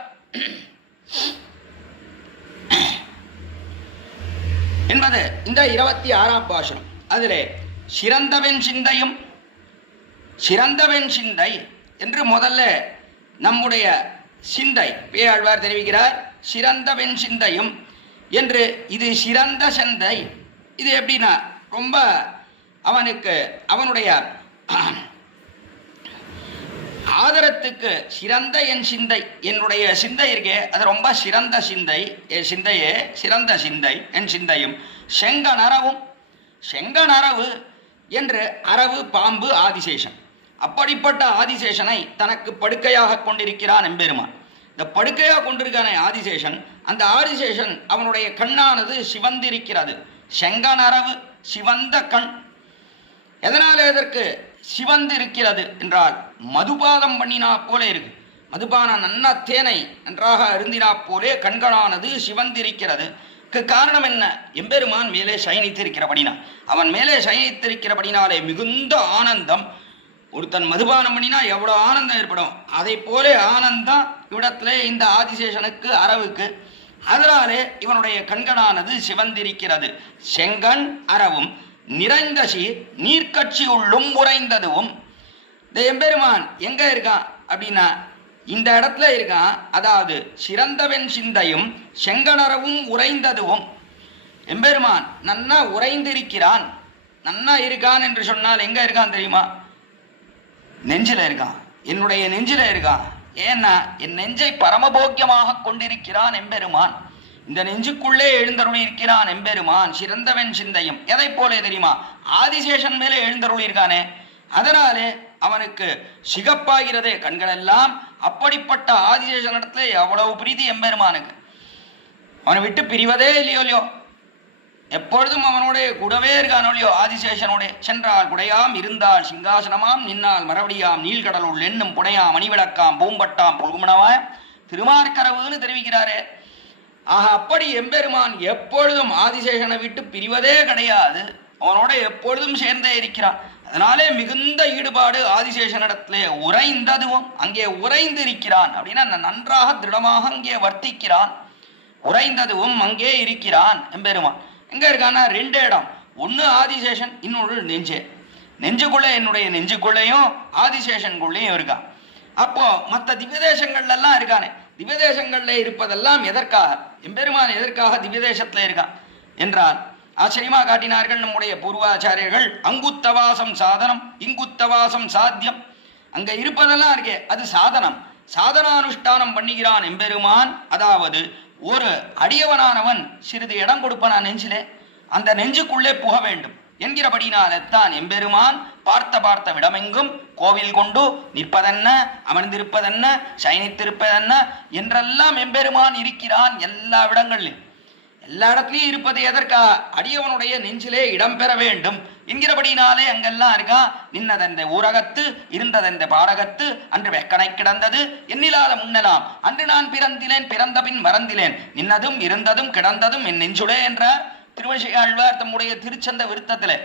என்பது இந்த 26ஆம் பாசுரம். அதிலே சிறந்தவன் சிந்தை என்று முதல்ல நம்முடைய சிந்தை பேயாழ்வார் தெரிவிக்கிறார். சிறந்தவன் சிந்தையும் என்று, இது சிறந்த சிந்தை. இது எப்படின்னா ரொம்ப அவனுக்கு அவனுடைய ஆதரத்துக்கு சிறந்த என் சிந்தை, என்னுடைய சிந்தை இருக்கே அது ரொம்ப சிறந்த சிந்தை, என் சிந்தையே சிறந்த சிந்தை என் சிந்தையும். செங்கணரவு என்று அரவு பாம்பு ஆதிசேஷன், அப்படிப்பட்ட ஆதிசேஷனை தனக்கு படுக்கையாக கொண்டிருக்கிறான் எம்பெருமான். இந்த படுக்கையாக கொண்டிருக்கான ஆதிசேஷன், அந்த ஆதிசேஷன் அவனுடைய கண்ணானது சிவந்திருக்கிறது. செங்கணரவு சிவந்த கண். எதனால இதற்கு சிவந்து இருக்கிறது என்றால் மதுபானம் பண்ணினா போல இருக்கு. மதுபான நன்ன தேனை நன்றாக அருந்தினா போலே கண்களானது சிவந்திருக்கிறது. காரணம் என்ன? எம்பெருமான் மேலே சயனித்திருக்கிறபடினா, அவன் மேலே சயனித்திருக்கிறபடினாலே மிகுந்த ஆனந்தம். ஒருத்தன் மதுபானம் பண்ணினா எவ்வளோ ஆனந்தம் ஏற்படும், அதை போலே ஆனந்தம் இவ்விடத்திலே இந்த ஆதிசேஷனுக்கு அரவுக்கு. அதனாலே இவனுடைய கண்களானது சிவந்திருக்கிறது. செங்கண் அரவும் நிறைந்த சீர் நீர்க்கட்சி உள்ளும் உறைந்ததுவும். இந்த எம்பெருமான் எங்க இருக்கான் அப்படின்னா இந்த இடத்துல இருக்கான். அதாவது சிறந்தவன் சிந்தையும் செங்கணரவும் உறைந்ததுவும். எம்பெருமான் நன்னா உறைந்திருக்கிறான். நன்னா இருக்கான் என்று சொன்னால் எங்க இருக்கான் தெரியுமா? நெஞ்சில இருக்கான், என்னுடைய நெஞ்சில இருக்கான். ஏன்னா என் நெஞ்சை பரமபோக்கியமாக கொண்டிருக்கிறான் எம்பெருமான். இந்த நெஞ்சுக்குள்ளே எழுந்தருளி இருக்கிறான் எம்பெருமான். சிறந்தவன் சிந்தையும் எதை போலே தெரியுமா? ஆதிசேஷன் மேலே எழுந்தருளி இருக்கானே, அதனாலே அவனுக்கு சிகப்பாகிறதே கண்களெல்லாம். அப்படிப்பட்ட ஆதிசேஷனிடத்துல எவ்வளவு பிரீதி எம்பெருமானுக்கு. அவனை விட்டு பிரிவதே இல்லையோ, எப்பொழுதும் அவனோட கூடவே இருக்கானோ இல்லையோ ஆதிசேஷனோட. சென்றால் குடையாம், இருந்தால் சிங்காசனமாம், நின்னால் மரவடியாம், நீள்கடலுள் எண்ணும் புடையாம், மணிவிளக்காம், பூம்பட்டாம், பொல்குமணவாய் திருமார்கரவுன்னு தெரிவிக்கிறாரே. ஆக அப்படி எம்பெருமான் எப்பொழுதும் ஆதிசேஷனை விட்டு பிரிவதே கிடையாது, அவனோட எப்பொழுதும் சேர்ந்தே இருக்கிறான். அதனாலே மிகுந்த ஈடுபாடு ஆதிசேஷனிடத்திலே. உறைந்ததுவும், அங்கே உறைந்து இருக்கிறான் அப்படின்னா நன்றாக திருடமாக அங்கே வர்த்திக்கிறான். உறைந்ததுவும் அங்கே இருக்கிறான் எம்பெருமான். எங்க இருக்கான்னா ரெண்டு இடம், ஒன்று ஆதிசேஷன், இன்னொன்று நெஞ்சே. நெஞ்சுக்குள்ளே என்னுடைய நெஞ்சுக்குள்ளேயும் ஆதிசேஷனுக்குள்ளேயும் இருக்கான். அப்போ மற்ற திவ்யதேசங்கள்லாம் இருக்கானே, திவ்யதேசங்கள்ல இருப்பதெல்லாம் எதற்காக? எம்பெருமான் எதற்காக திவ்யதேசத்துல இருக்கான் என்றால் ஆச்சரியமா காட்டினார்கள் நம்முடைய பூர்வாச்சாரியர்கள். அங்குத்தவாசம் சாதனம், இங்குத்தவாசம் சாத்தியம். அங்க இருப்பதெல்லாம் இருக்கே அது சாதனம், சாதனானுஷ்டானம் பண்ணுகிறான் எம்பெருமான். அதாவது ஒரு அடியவனானவன் சிறிது இடம் கொடுப்பான் நெஞ்சிலே, அந்த நெஞ்சுக்குள்ளே புக வேண்டும் என்கிறபடினால்தான் எம்பெருமான் பார்த்த விடமெங்கும் கோவில் கொண்டு நிற்பதென்ன, அமர்ந்திருப்பதென்ன, சயனித்திருப்பதென்ன என்றெல்லாம் எம்பெருமான் இருக்கிறான். எல்லா இடங்களிலும், எல்லா இடத்துலையும் இருப்பது எதற்காக? அடியவனுடைய நெஞ்சிலே இடம்பெற வேண்டும் என்கிறபடினாலே அங்கெல்லாம் இருக்கா. நின்னதெந்த ஊரகத்து, இருந்ததெந்த பாடகத்து, அன்று வெக்கனை கிடந்தது எண்ணிலாத முன்னலாம், அன்று நான் பிறந்திலேன், பிறந்த பின் மறந்திலேன், நின்னதும் இருந்ததும் கிடந்ததும் என் நெஞ்சுடே என்றார் திருவள்ளுவர் தம்முடைய திருச்சந்த விருத்தத்தில்.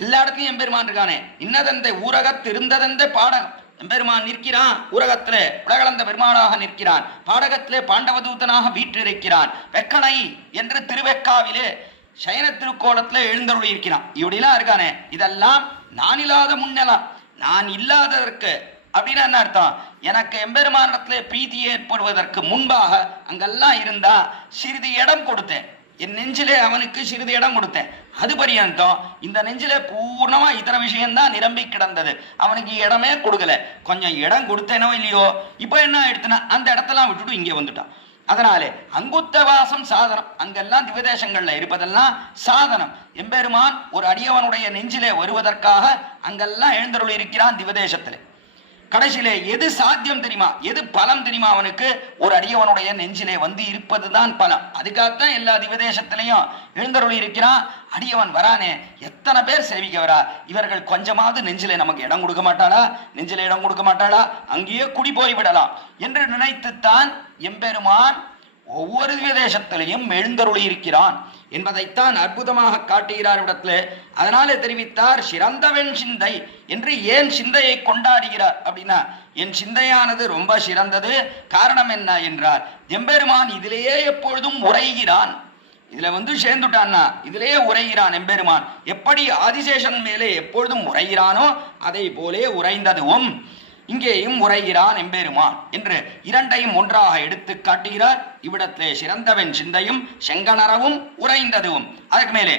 எல்லா இடத்துலையும் எம்பெருமான் இருக்கானே. இன்னதெந்த ஊரகத்து, இருந்ததெந்த பாடகம். எம்பெருமான் நிற்கிறான் ஊரகத்திலே, உலகளந்த பெருமானாக நிற்கிறான். பாடகத்திலே பாண்டவதூதனாக வீற்றிருக்கிறான். வெக்கனை என்று திருவெக்காவிலே சயன திருக்கோலத்தில் எழுந்தருளி இருக்கிறான். இப்படிலாம் இருக்கானே. இதெல்லாம் நான் இல்லாத முன்னெல்லாம், நான் இல்லாததற்கு அப்படின்னா என்ன அர்த்தம்? எனக்கு எம்பெருமானத்திலே பிரீதி ஏற்படுவதற்கு முன்பாக அங்கெல்லாம் இருந்தா சிறிது இடம் கொடுத்தேன். என் நெஞ்சிலே அவனுக்கு சிறிது இடம் கொடுத்தேன். அது பரியந்தம் இந்த நெஞ்சிலே பூர்ணமா இதர விஷயம்தான் நிரம்பி கிடந்தது. அவனுக்கு இடமே கொடுக்கல. கொஞ்சம் இடம் கொடுத்தேனோ இல்லையோ, இப்போ என்ன ஆயிடுத்துனா அந்த இடத்தெல்லாம் விட்டுட்டு இங்கே வந்துட்டான். அதனாலே அங்குத்த வாசம் சாதனம். அங்கெல்லாம் திவ்யதேசங்கள்ல இருப்பதெல்லாம் சாதனம். எம்பெருமான் ஒரு அடியவனுடைய நெஞ்சிலே வருவதற்காக அங்கெல்லாம் எழுந்தருள் இருக்கிறான் திவ்யதேசத்திலே. கடைசியிலே எது சாத்தியம் தெரியுமா, எது பலம் தெரியுமா, அவனுக்கு ஒரு அடியவனுடைய நெஞ்சிலே வந்து இருப்பதுதான் பலம். அதுக்காகத்தான் எல்லா திவ்யதேசத்திலையும் எழுந்தருள் இருக்கிறான். அடியவன் வரானே, எத்தனை பேர் சேவிக்க வரா, இவர்கள் கொஞ்சமாவது நெஞ்சிலே நமக்கு இடம் கொடுக்க மாட்டாளா, நெஞ்சிலே இடம் கொடுக்க மாட்டாளா, அங்கேயே குடி போய் விடலாம் என்று நினைத்துத்தான் எம்பெருமான் ஒவ்வொரு திவ்யதேசத்திலையும் எழுந்தருளி இருக்கிறான் என்பதைத்தான் அற்புதமாக காட்டுகிறார் இடத்துல. அதனாலே தெரிவித்தார் சிறந்தவன் சிந்தை என்று. ஏன் சிந்தையை கொண்டாடுகிறார் அப்படின்னா, என் சிந்தையானது ரொம்ப சிறந்தது. காரணம் என்ன என்றார், எம்பெருமான் இதிலேயே எப்பொழுதும் உரைகிறான். இதுல வந்து சேர்ந்துட்டான்னா இதிலேயே உரைகிறான் எம்பெருமான். எப்படி ஆதிசேஷன் மேலே எப்பொழுதும் உரைகிறானோ அதை போலே உரைந்ததுவும் இங்கேயும் உரைகிறான் எம்பெருமான் என்று இரண்டையும் ஒன்றாக எடுத்து காட்டுகிறார். இவ்விடத்திலே சிறந்தவன் சிந்தையும் செங்கணரவும் உரைந்ததுவும். அதற்கு மேலே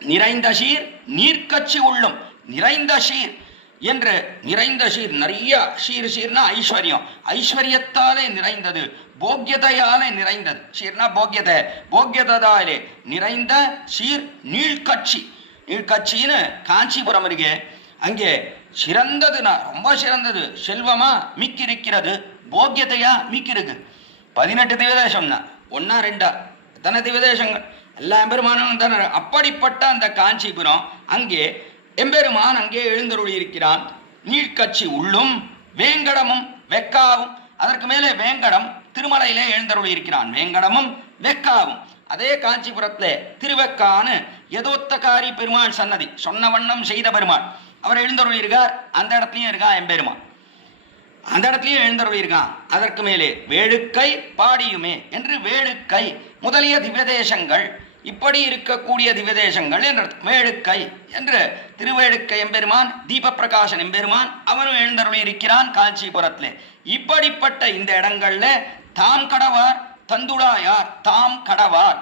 நிறைந்த சீர் நீர்க்கட்சி உள்ளும். நிறைந்த சீர் என்று, நிறைந்த சீர், நிறைய சீர்னா ஐஸ்வர்யம், ஐஸ்வர்யத்தாலே நிறைந்தது, போக்கியதையாலே நிறைந்தது. சீர்னா போக்கியதை, போக்கியதாலே நிறைந்த சீர் நீழ்கட்சி. நீழ்கட்சின்னு காஞ்சிபுரம் இருக்கே, அங்கே சிறந்ததுனா ரொம்ப சிறந்தது. செல்வமா மிக்கிருக்கிறது, போக்கியத்தையா மிக்கிருக்கு. 18 திவ்யதேசம்னா ஒன்னா ரெண்டா எத்தனை திவ்யதேசங்கள், எல்லா எம்பெருமானும் தானே. அப்படிப்பட்ட அந்த காஞ்சிபுரம், அங்கே எம்பெருமான் அங்கே எழுந்தருளி இருக்கிறான். நீழ்கட்சி உள்ளும் வேங்கடமும் வெக்காவும். அதற்கு மேலே வேங்கடம் திருமலையிலே எழுந்தருளி இருக்கிறான். வேங்கடமும் வெக்காவும் அதே காஞ்சிபுரத்திலே திருவெக்கான்னு யதோத்தகாரி பெருமாள் சன்னதி, சொன்ன வண்ணம் செய்த பெருமாள் அவர் எழுந்தருளி இருக்கார். அந்த இடத்துலையும் இருக்கான் எம்பெருமான், அந்த இடத்துலையும் எழுந்தருளி இருக்கான். அதற்கு மேலே வேடுக்கை பாடியுமே என்று, வேடுக்கை முதலிய திவ்யதேசங்கள், இப்படி இருக்கக்கூடிய திவ்யதேசங்கள் என்ற வேடுக்கை என்று திருவேடுக்கை எம்பெருமான், தீப பிரகாசன் எம்பெருமான் அவனும் எழுந்தருளி இருக்கிறான் காஞ்சிபுரத்திலே. இப்படிப்பட்ட இந்த இடங்கள்ல தாம் கடவார் தந்துடாயார் தாம் கடவார்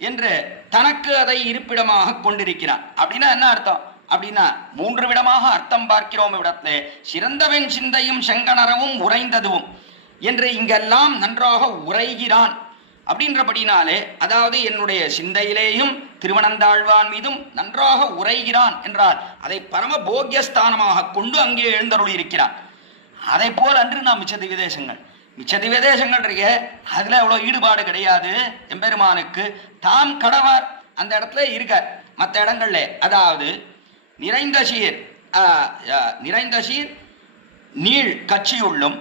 என்று தனக்கு அதை இருப்பிடமாக கொண்டிருக்கிறான். அப்படின்னா என்ன அர்த்தம் அப்படின்னா, 3 விதமாக அர்த்தம் பார்க்கிறோம் இவ்விடத்திலே. சிறந்தவன் சிந்தையும் செங்கணரவும் உரைந்ததுவும் என்று இங்கெல்லாம் நன்றாக உரைகிறான் அப்படின்றபடினாலே, அதாவது என்னுடைய சிந்தையிலேயும் திருவனந்தாழ்வான் மீதும் நன்றாக உரைகிறான் என்றால் அதை பரம போக்கியஸ்தானமாக கொண்டு அங்கே எழுந்தருளி இருக்கிறான். அதை போல் அன்று நாம் மிச்ச திவ்யதேசங்கள் இருக்க, அதுல அவ்வளவு ஈடுபாடு கிடையாது எம்பெருமானுக்கு. தாம் கடவார் அந்த இடத்துல இருக்க. மற்ற இடங்கள்ல அதாவது நிறைந்த சீர் நீள் கட்சியுள்ளும்,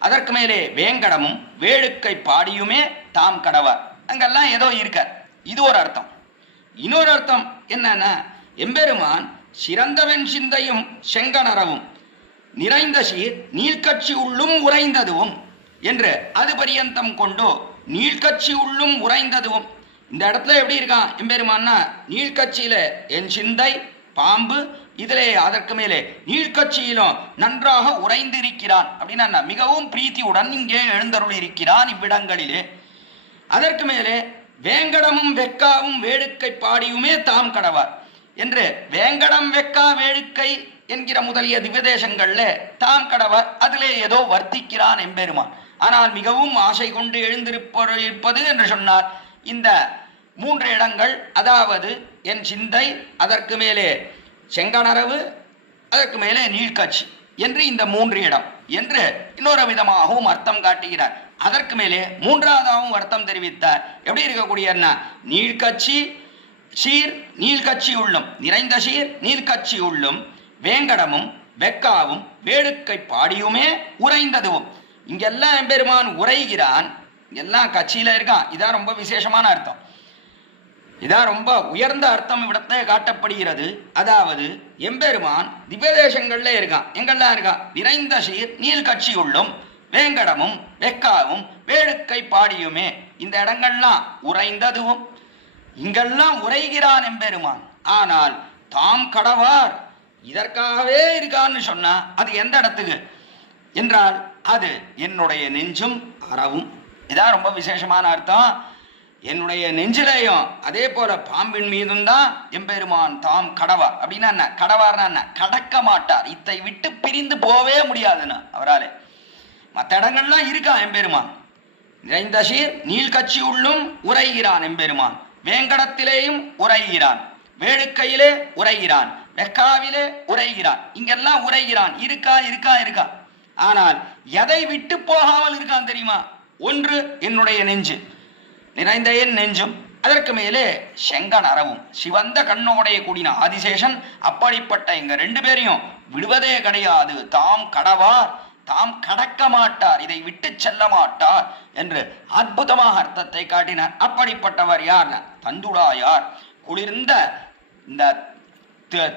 அதற்கு மேலே வேங்கடமும் வேடுக்கை பாடியுமே தாம் கடவார். அங்கெல்லாம் ஏதோ இருக்க. இது ஒரு அர்த்தம். இன்னொரு அர்த்தம் என்னன்னா, எம்பெருமான் சிறந்தவன் சிந்தையும் செங்கணரவும் நிறைந்த சீர் நீள்கட்சி உள்ளும் உரைந்ததுவும் என்று அது பரியந்தம் கொண்டு நீள்கட்சி உள்ளும் உரைந்ததுவும். இந்த இடத்துல எப்படி இருக்கான் எம்பெருமான்னா, நீள்கட்சியில என் சிந்தை பாம்பு, இதிலே அதற்கு மேலே நீழ்கட்சியிலும் நன்றாக உறைந்திருக்கிறான் அப்படின்னா மிகவும் பிரீத்தியுடன் இங்கே எழுந்தருள் இருக்கிறான் இவ்விடங்களிலே. அதற்கு மேலே வேங்கடமும் வெக்காவும் வேடுக்கை பாடியுமே தாம் கடவார் என்று, வேங்கடம் வெக்கா வேடுக்கை என்கிற முதலிய திவ்யதேசங்கள்ல தாம் கடவார் அதிலே ஏதோ வர்த்திக்கிறான் எம்பெருமான். ஆனால் மிகவும் ஆசை கொண்டு எழுந்திருப்பது என்று சொன்னார். இந்த 3 இடங்கள், அதாவது என் சிந்தை, அதற்கு மேலே செங்கணரவு, அதற்கு மேலே நீழ்கட்சி என்று இந்த 3 இடம் என்று இன்னொரு விதமாகவும் அர்த்தம் காட்டுகிறார். அதற்கு மேலே 3ஆவதாகவும் அர்த்தம் தெரிவித்தார். எப்படி இருக்கக்கூடிய நீழ்கட்சி சீர் நீழ்கட்சி உள்ளும், நிறைந்த சீர் நீழ்கட்சி உள்ளும் வேங்கடமும் வெக்காவும் வேடுக்கை பாடியுமே உரைந்ததுவும். இங்கெல்லாம் எம்பெருமான் உரைகிறான், இங்கெல்லாம் கட்சியில இருக்கான். இதான் ரொம்ப விசேஷமான அர்த்தம், இதான் ரொம்ப உயர்ந்த அர்த்தம் இவ்விடத்தை காட்டப்படுகிறது. அதாவது எம்பெருமான் திவ்யதேசங்கள்ல இருக்கான். எங்கெல்லாம் இருக்கான்? நிறைந்த சீர் நீள்கட்சி உள்ளும் வேங்கடமும் வெக்காவும் வேடுக்கை பாடியுமே. இந்த இடங்கள்லாம் உரைந்ததுவும், இங்கெல்லாம் உரைகிறான் எம்பெருமான். ஆனால் தாம் கடவார் இதற்காகவே இருக்கான்னு சொன்னா அது எந்த இடத்துக்கு என்றால் அது என்னுடைய நெஞ்சும் அறவும். இதான் ரொம்ப விசேஷமான அர்த்தம். என்னுடைய நெஞ்சிலையும் அதே போல பாம்பின் மீதும் தான் எம்பெருமான் தாம் கடவார். அப்படின்னா என்ன கடவார்னா என்ன? கடக்க மாட்டார். இத்தை விட்டு பிரிந்து போவே முடியாதுன்னு அவராலே. மற்ற இடங்கள்லாம் இருக்கான் எம்பெருமான். நிறைந்த சீர் நீள்கட்சி உள்ளும் உரைகிறான் எம்பெருமான். வேங்கடத்திலேயும் உரைகிறான், வேடுக்கையிலே உரைகிறான், வெக்காவிலே உரைகிறான். இங்கெல்லாம் உரைகிறான். இருக்கா. ஆனால் எதை விட்டு போகாமல் இருக்கான் தெரியுமா? ஒன்று என்னுடைய நெஞ்சு, நிறைந்த என் நெஞ்சும், அதற்கு மேலே செங்கன் அறவும், சிவந்த கண்ணோடைய கூடின ஆதிசேஷன். அப்படிப்பட்ட எங்க ரெண்டு பேரையும் விடுவதே கிடையாது. தாம் கடவார், தாம் கடக்க மாட்டார், இதை விட்டு செல்ல மாட்டார் என்று அற்புதமாக அர்த்தத்தை காட்டினார். அப்படிப்பட்டவர் யார்? தண்டுழாயார். குளிர்ந்த இந்த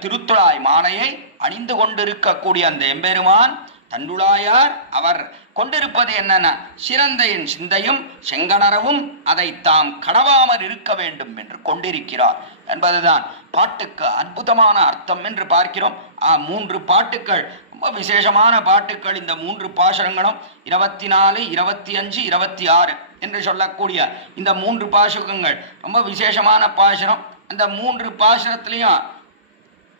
திருத்துழாய் மாலையை அணிந்து கொண்டிருக்கக்கூடிய அந்த எம்பெருமான் தண்டுழாயார். அவர் கொண்டிருப்பது என்னன்னா சிறந்த என் சிந்தையும் செங்கனரவும், அதை தாம் கடவாமல் இருக்க வேண்டும் என்று கொண்டிருக்கிறார் என்பதுதான் பாட்டுக்கு அற்புதமான அர்த்தம் என்று பார்க்கிறோம். 3 பாட்டுக்கள் ரொம்ப விசேஷமான பாட்டுக்கள். இந்த 3 பாசுரங்களும் 24, 25, 26 என்று சொல்லக்கூடிய இந்த 3 பாசுரங்கள் ரொம்ப விசேஷமான பாசுரம். அந்த 3 பாசுரத்திலையும்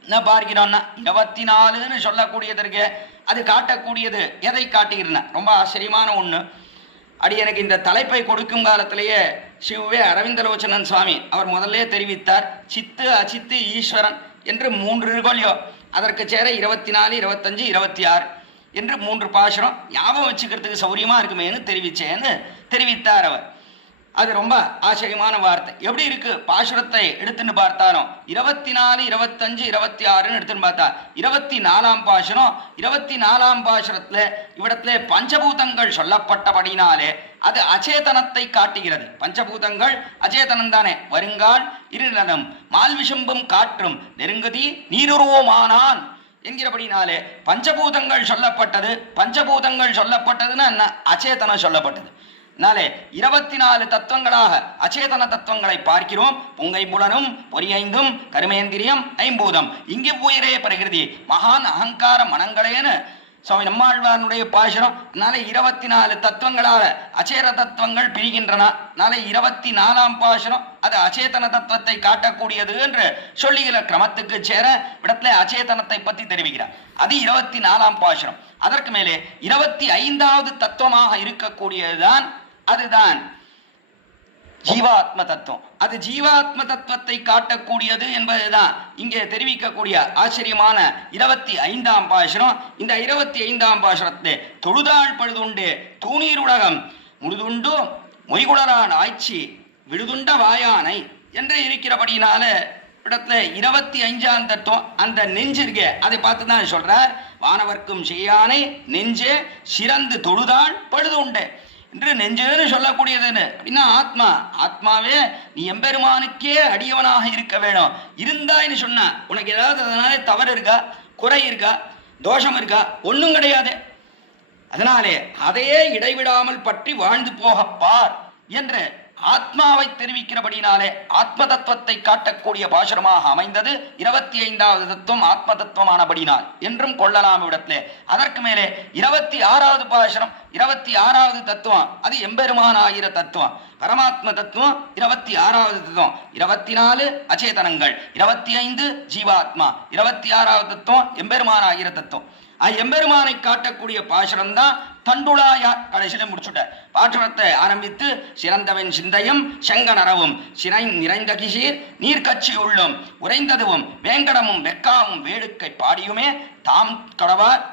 என்ன பார்க்கிறோம்னா 24ன்னு சொல்லக்கூடியதற்கு அது காட்டக்கூடியது எதை காட்டுகிறேன்? ரொம்ப ஆச்சரியமான ஒன்று. அடி எனக்கு இந்த தலைப்பை கொடுக்கும் காலத்திலேயே சிவவே அரவிந்தலோச்சனன் சுவாமி அவர் முதல்ல தெரிவித்தார். சித்து அச்சித்து ஈஸ்வரன் என்று 3 இருக்கோலையோ, அதற்கு சேர 24, 25, 26 என்று 3 பாசுரம் ஞாபகம் வச்சுக்கிறதுக்கு சௌரியமா இருக்குமேன்னு தெரிவித்தார் அவர். அது ரொம்ப ஆச்சரியமான வார்த்தை. எப்படி இருக்கு பாசுரத்தை எடுத்துன்னு பார்த்தாலும் 24, 25, 26 எடுத்துன்னு பார்த்தா 24ஆம் பாசுரம். 24ஆம் பாசுரத்துல இவ்விடத்துல பஞ்சபூதங்கள் சொல்லப்பட்டபடினாலே அது அச்சேதனத்தை காட்டுகிறது. பஞ்சபூதங்கள் அச்சேதனம் தானே. வருங்கால் இருநலம் மால்விசும்பும் காற்றும் நெருங்குதி நீருருவோமானான் என்கிறபடினாலே பஞ்சபூதங்கள் சொல்லப்பட்டது. பஞ்சபூதங்கள் சொல்லப்பட்டதுன்னா என்ன? அச்சேதனம் சொல்லப்பட்டது. 24 தத்துவங்களாக அச்சேதன தத்துவங்களை பார்க்கிறோம். புங்கை புலனும் பொறியைந்தும் கருமேந்திரியம் ஐம்பூதம் இங்கு உயிரே பிரகிருதி மகான் அகங்கார மனங்களேன்னு சுவாமி நம்மாழ்வாருடைய பாசுரம். 24 தத்துவங்களாக அச்சேத தத்துவங்கள் பிரிகின்றன. 24ஆம் பாசுரம் அது அச்சேதன தத்துவத்தை காட்டக்கூடியது என்று சொல்லுகிற கிரமத்துக்கு சேர இடத்துல அச்சேதனத்தை பற்றி தெரிவிக்கிறார். அது 24ஆம் பாசுரம். அதற்கு மேலே 25வது தத்துவமாக இருக்கக்கூடியதுதான் அதுதான் ஜீவாத்ம தத்துவம். அது ஜீவாத்ம தத்துவத்தை காட்டக்கூடியது என்பதுதான் இங்கே தெரிவிக்கக்கூடிய ஆச்சரியமான 25ஆம் பாசுரம். இந்த 25ஆம் பாசுரத்தை தொழுதாள் பழுதுண்டு தூணீர் உலகம் முழுதுண்டு மொய்குளரான் ஆய்ச்சி விழுதுண்ட வாயானை என்று இருக்கிறபடினால இடத்துல 25ஆம் தத்துவம் அந்த நெஞ்சு இருக்கே அதை பார்த்து தான் சொல்றார். வானவர்க்கும் செய்யானை நெஞ்சே சிறந்து தொழுதாள் பழுதுண்டு என்று நெஞ்சுன்னு சொல்லக்கூடியதுன்னு அப்படின்னா ஆத்மாவே நீ எம்பெருமானுக்கே அடியவனாக இருக்க வேணும். இருந்தாய்னு சொன்ன உனக்கு ஏதாவது அதனாலே தவறு இருக்கா, குறை இருக்கா, தோஷம் இருக்கா? ஒன்றும் கிடையாது. அதனாலே அதையே இடைவிடாமல் பற்றி வாழ்ந்து போகப்பார் என்று ஆத்மாவை தெரிவிக்கிறபடினாலே ஆத்ம தத்துவத்தை காட்டக்கூடிய பாசுரமாக அமைந்தது 25வது தத்துவம் ஆத்ம தத்துவமானபடினால் என்றும் கொள்ளலாம் இடத்திலே. அதற்கு மேலே 26வது பாசுரம் 26வது தத்துவம் அது எம்பெருமான் ஆகிற தத்துவம் பரமாத்ம தத்துவம். 26வது தத்துவம் 24 அச்சேதனங்கள் 25 ஜீவாத்மா 26வது தத்துவம் எம்பெருமான் ஆகிற தத்துவம். எம்பெருமானை காட்டக்கூடிய பாசுரம் தான் தண்டுழாயார். கடைசியில முடிச்சுட்ட பாசுரத்தை ஆரம்பித்து சிறந்தவன் சிந்தையும் செங்கனரவும் நிறைந்த கிசீர் நீர்கட்சி உள்ளும் உறைந்ததுவும் வேங்கடமும் வெக்காவும் வேடுக்கை பாடியுமே தாம் கடவார்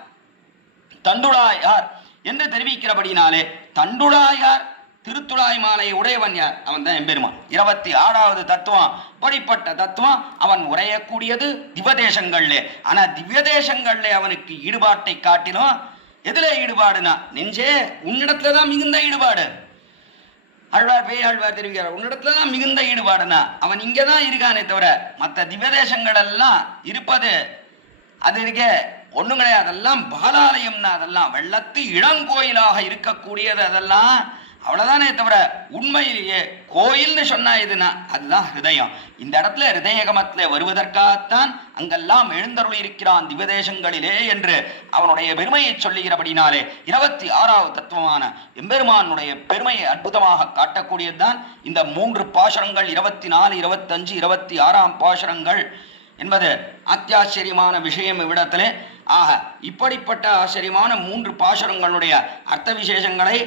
தண்டுழாயார் என்று தெரிவிக்கிறபடினாலே தண்டுழாயார் திருத்துழாய் மாலையை உடையவன் யார்? அவன் தான் எம்பெருமான். 26வது தத்துவம் படிப்பட்ட தத்துவம். அவன் உரையக்கூடியது திவ்யதேசங்கள்ல. ஆனா திவ்யதேசங்கள்ல அவனுக்கு ஈடுபாட்டை காட்டிலும் எதுல ஈடுபாடுனா நெஞ்சே உன்னிடத்துலதான் மிகுந்த ஈடுபாடு. ஆழ்வார் தெரிவிக்கிறார் உன்னிடத்துலதான் மிகுந்த ஈடுபாடுனா அவன் இங்கதான் இருக்கானே தவிர மற்ற திவ்யதேசங்கள் எல்லாம் இருப்பது அது இருக்க ஒண்ணும் கிடையாது. அதெல்லாம் பாலாலயம்னா அதெல்லாம் வெள்ளத்து இளங்கோயிலாக இருக்கக்கூடியது. அதெல்லாம் அவ்வளவுதானே தவிர உண்மையிலேயே கோயில்னு சொன்னா எதுனா அதுதான் ஹிருதயம். இந்த இடத்துல ஹிருதயகமத்திலே வருவதற்காகத்தான் அங்கெல்லாம் எழுந்தருள் இருக்கிறான் திவதேசங்களிலே என்று அவனுடைய பெருமையை சொல்லுகிறபடினாலே 26வது தத்துவமான எம்பெருமானுடைய பெருமையை அற்புதமாக காட்டக்கூடியதுதான் இந்த 3 பாசுரங்கள். 24, 25, 26ஆம் பாசுரங்கள் என்பது அத்தியாச்சரியமான விஷயம் இவ்விடத்திலே. ஆக இப்படிப்பட்ட ஆச்சரியமான 3 பாசுரங்களுடைய அர்த்த விசேஷங்களை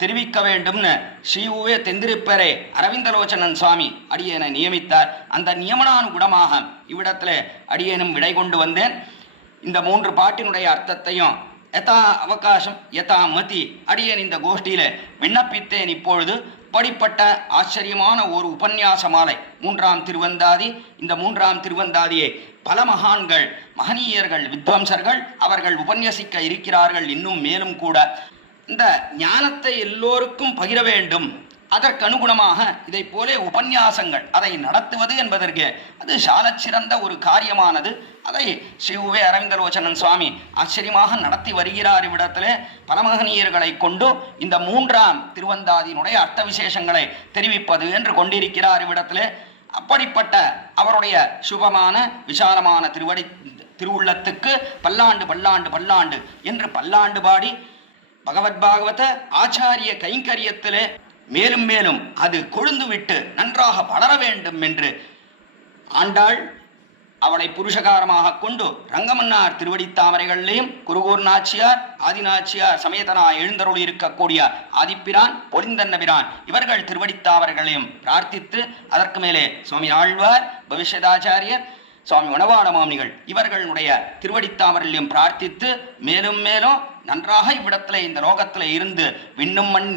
தெரிவிக்க வேண்டும்னு ஸ்ரீ தெந்திருப்பரே அரவிந்தலோச்சனன் சுவாமி அடியேனை நியமித்தார். அந்த நியமனானுகுணமாக இவ்விடத்தில் அடியேனும் விடை கொண்டு வந்தேன். இந்த 3 பாட்டினுடைய அர்த்தத்தையும் யதா அவகாசம் யதா மதி அடியேன் இந்த கோஷ்டியில விண்ணப்பித்தேன். இப்பொழுது படிப்பட்ட ஆச்சரியமான ஒரு உபன்யாச மாலை 3ஆம் திருவந்தாதி. இந்த 3ஆம் திருவந்தாதியை பல மகான்கள் மகனீயர்கள் வித்வம்சர்கள் அவர்கள் உபன்யசிக்க இருக்கிறார்கள். இன்னும் மேலும் கூட இந்த ஞானத்தை எல்லோருக்கும் பகிர வேண்டும். அதற்கு அனுகுணமாக இதை போல உபன்யாசங்கள் அதை நடத்துவது என்பதற்கு அது சாலச்சிறந்த ஒரு காரியமானது. அதை ஸ்ரீ அரவிந்தலோச்சனன் சுவாமி ஆச்சரியமாக நடத்தி வருகிறார். இவ்விடத்திலே பரமகனீயர்களை கொண்டு இந்த 3ஆம் திருவந்தாதியினுடைய அர்த்த விசேஷங்களை தெரிவிப்பது என்று கொண்டிருக்கிறார். இவ்விடத்திலே அப்படிப்பட்ட அவருடைய சுபமான விசாலமான திருவுள்ளத்துக்கு பல்லாண்டு பல்லாண்டு பல்லாண்டு என்று பல்லாண்டு பாடி பகவத் பாகவத ஆச்சாரிய கைங்கரியத்திலே மேலும் மேலும் அது கொழுந்து விட்டு நன்றாக வளர வேண்டும் என்று ஆண்டாள் அவளை புருஷகாரமாக கொண்டு ரங்கமன்னார் திருவடித்தாமரைகளிலேயும் குருகூர் நாச்சியார் ஆதிநாச்சியார் சமேதனாய் எழுந்தருள் இருக்கக்கூடிய ஆதிப்பிரான் பொலிந்தன்னபிரான் இவர்கள் திருவடித்தாமரைகளையும் பிரார்த்தித்து அதற்கு மேலே சுவாமி ஆழ்வார் பவிஷ்யதாச்சாரியர் சுவாமி வனவாட மாமுனிகள் இவர்களுடைய திருவடித்தாமரையிலையும் பிரார்த்தித்து மேலும் மேலும் நன்றாக இவ்விடத்தில் இந்த லோகத்தில் இருந்து விண்ணும் மண்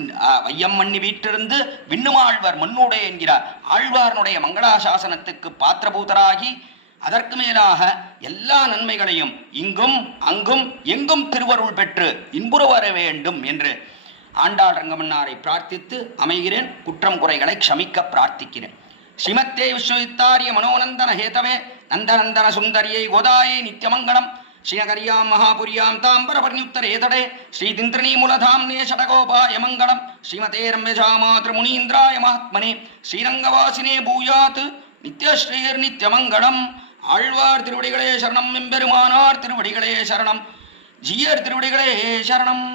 வையம் மண்ணி வீட்டிருந்து விண்ணுமாழ்வர் மண்ணோடே என்கிறார் ஆழ்வாரனுடைய மங்களாசாசனத்துக்கு பாத்திரபூதராகி அதற்கு மேலாக எல்லா நன்மைகளையும் இங்கும் அங்கும் எங்கும் திருவருள் பெற்று இன்புற வர வேண்டும் என்று ஆண்டாள் ரங்கமன்னாரை பிரார்த்தித்து அமைகிறேன். குற்றம் குறைகளை க்ஷமிக்க பிரார்த்திக்கிறேன். ஸ்ரீமத்தே விஸ்வவித்தாரிய மனோநந்தன ஹேதவே நந்தநந்தன சுந்தரியை கோதாயை நித்யமங்கலம் ஸ்ரீநகரியாம் மகாபுரியாம் தாம்பரபர்ணியுத்தரேதடே ஸ்ரீதிந்திரணி மூலதாம்னே ஷடகோபாய மங்களம் ஸ்ரீமதே ரம்யஜாமாத்ருமுனீந்திராய மகாத்மனே ஸ்ரீரங்கவாசினே பூயாத் நித்யஸ்ரீர் நித்யமங்கலம். ஆழ்வார் திருவடிகளே சரணம், எம்பெருமானார் திருவடிகளே சரணம், ஜீயர் திருவடிகளே சரணம்.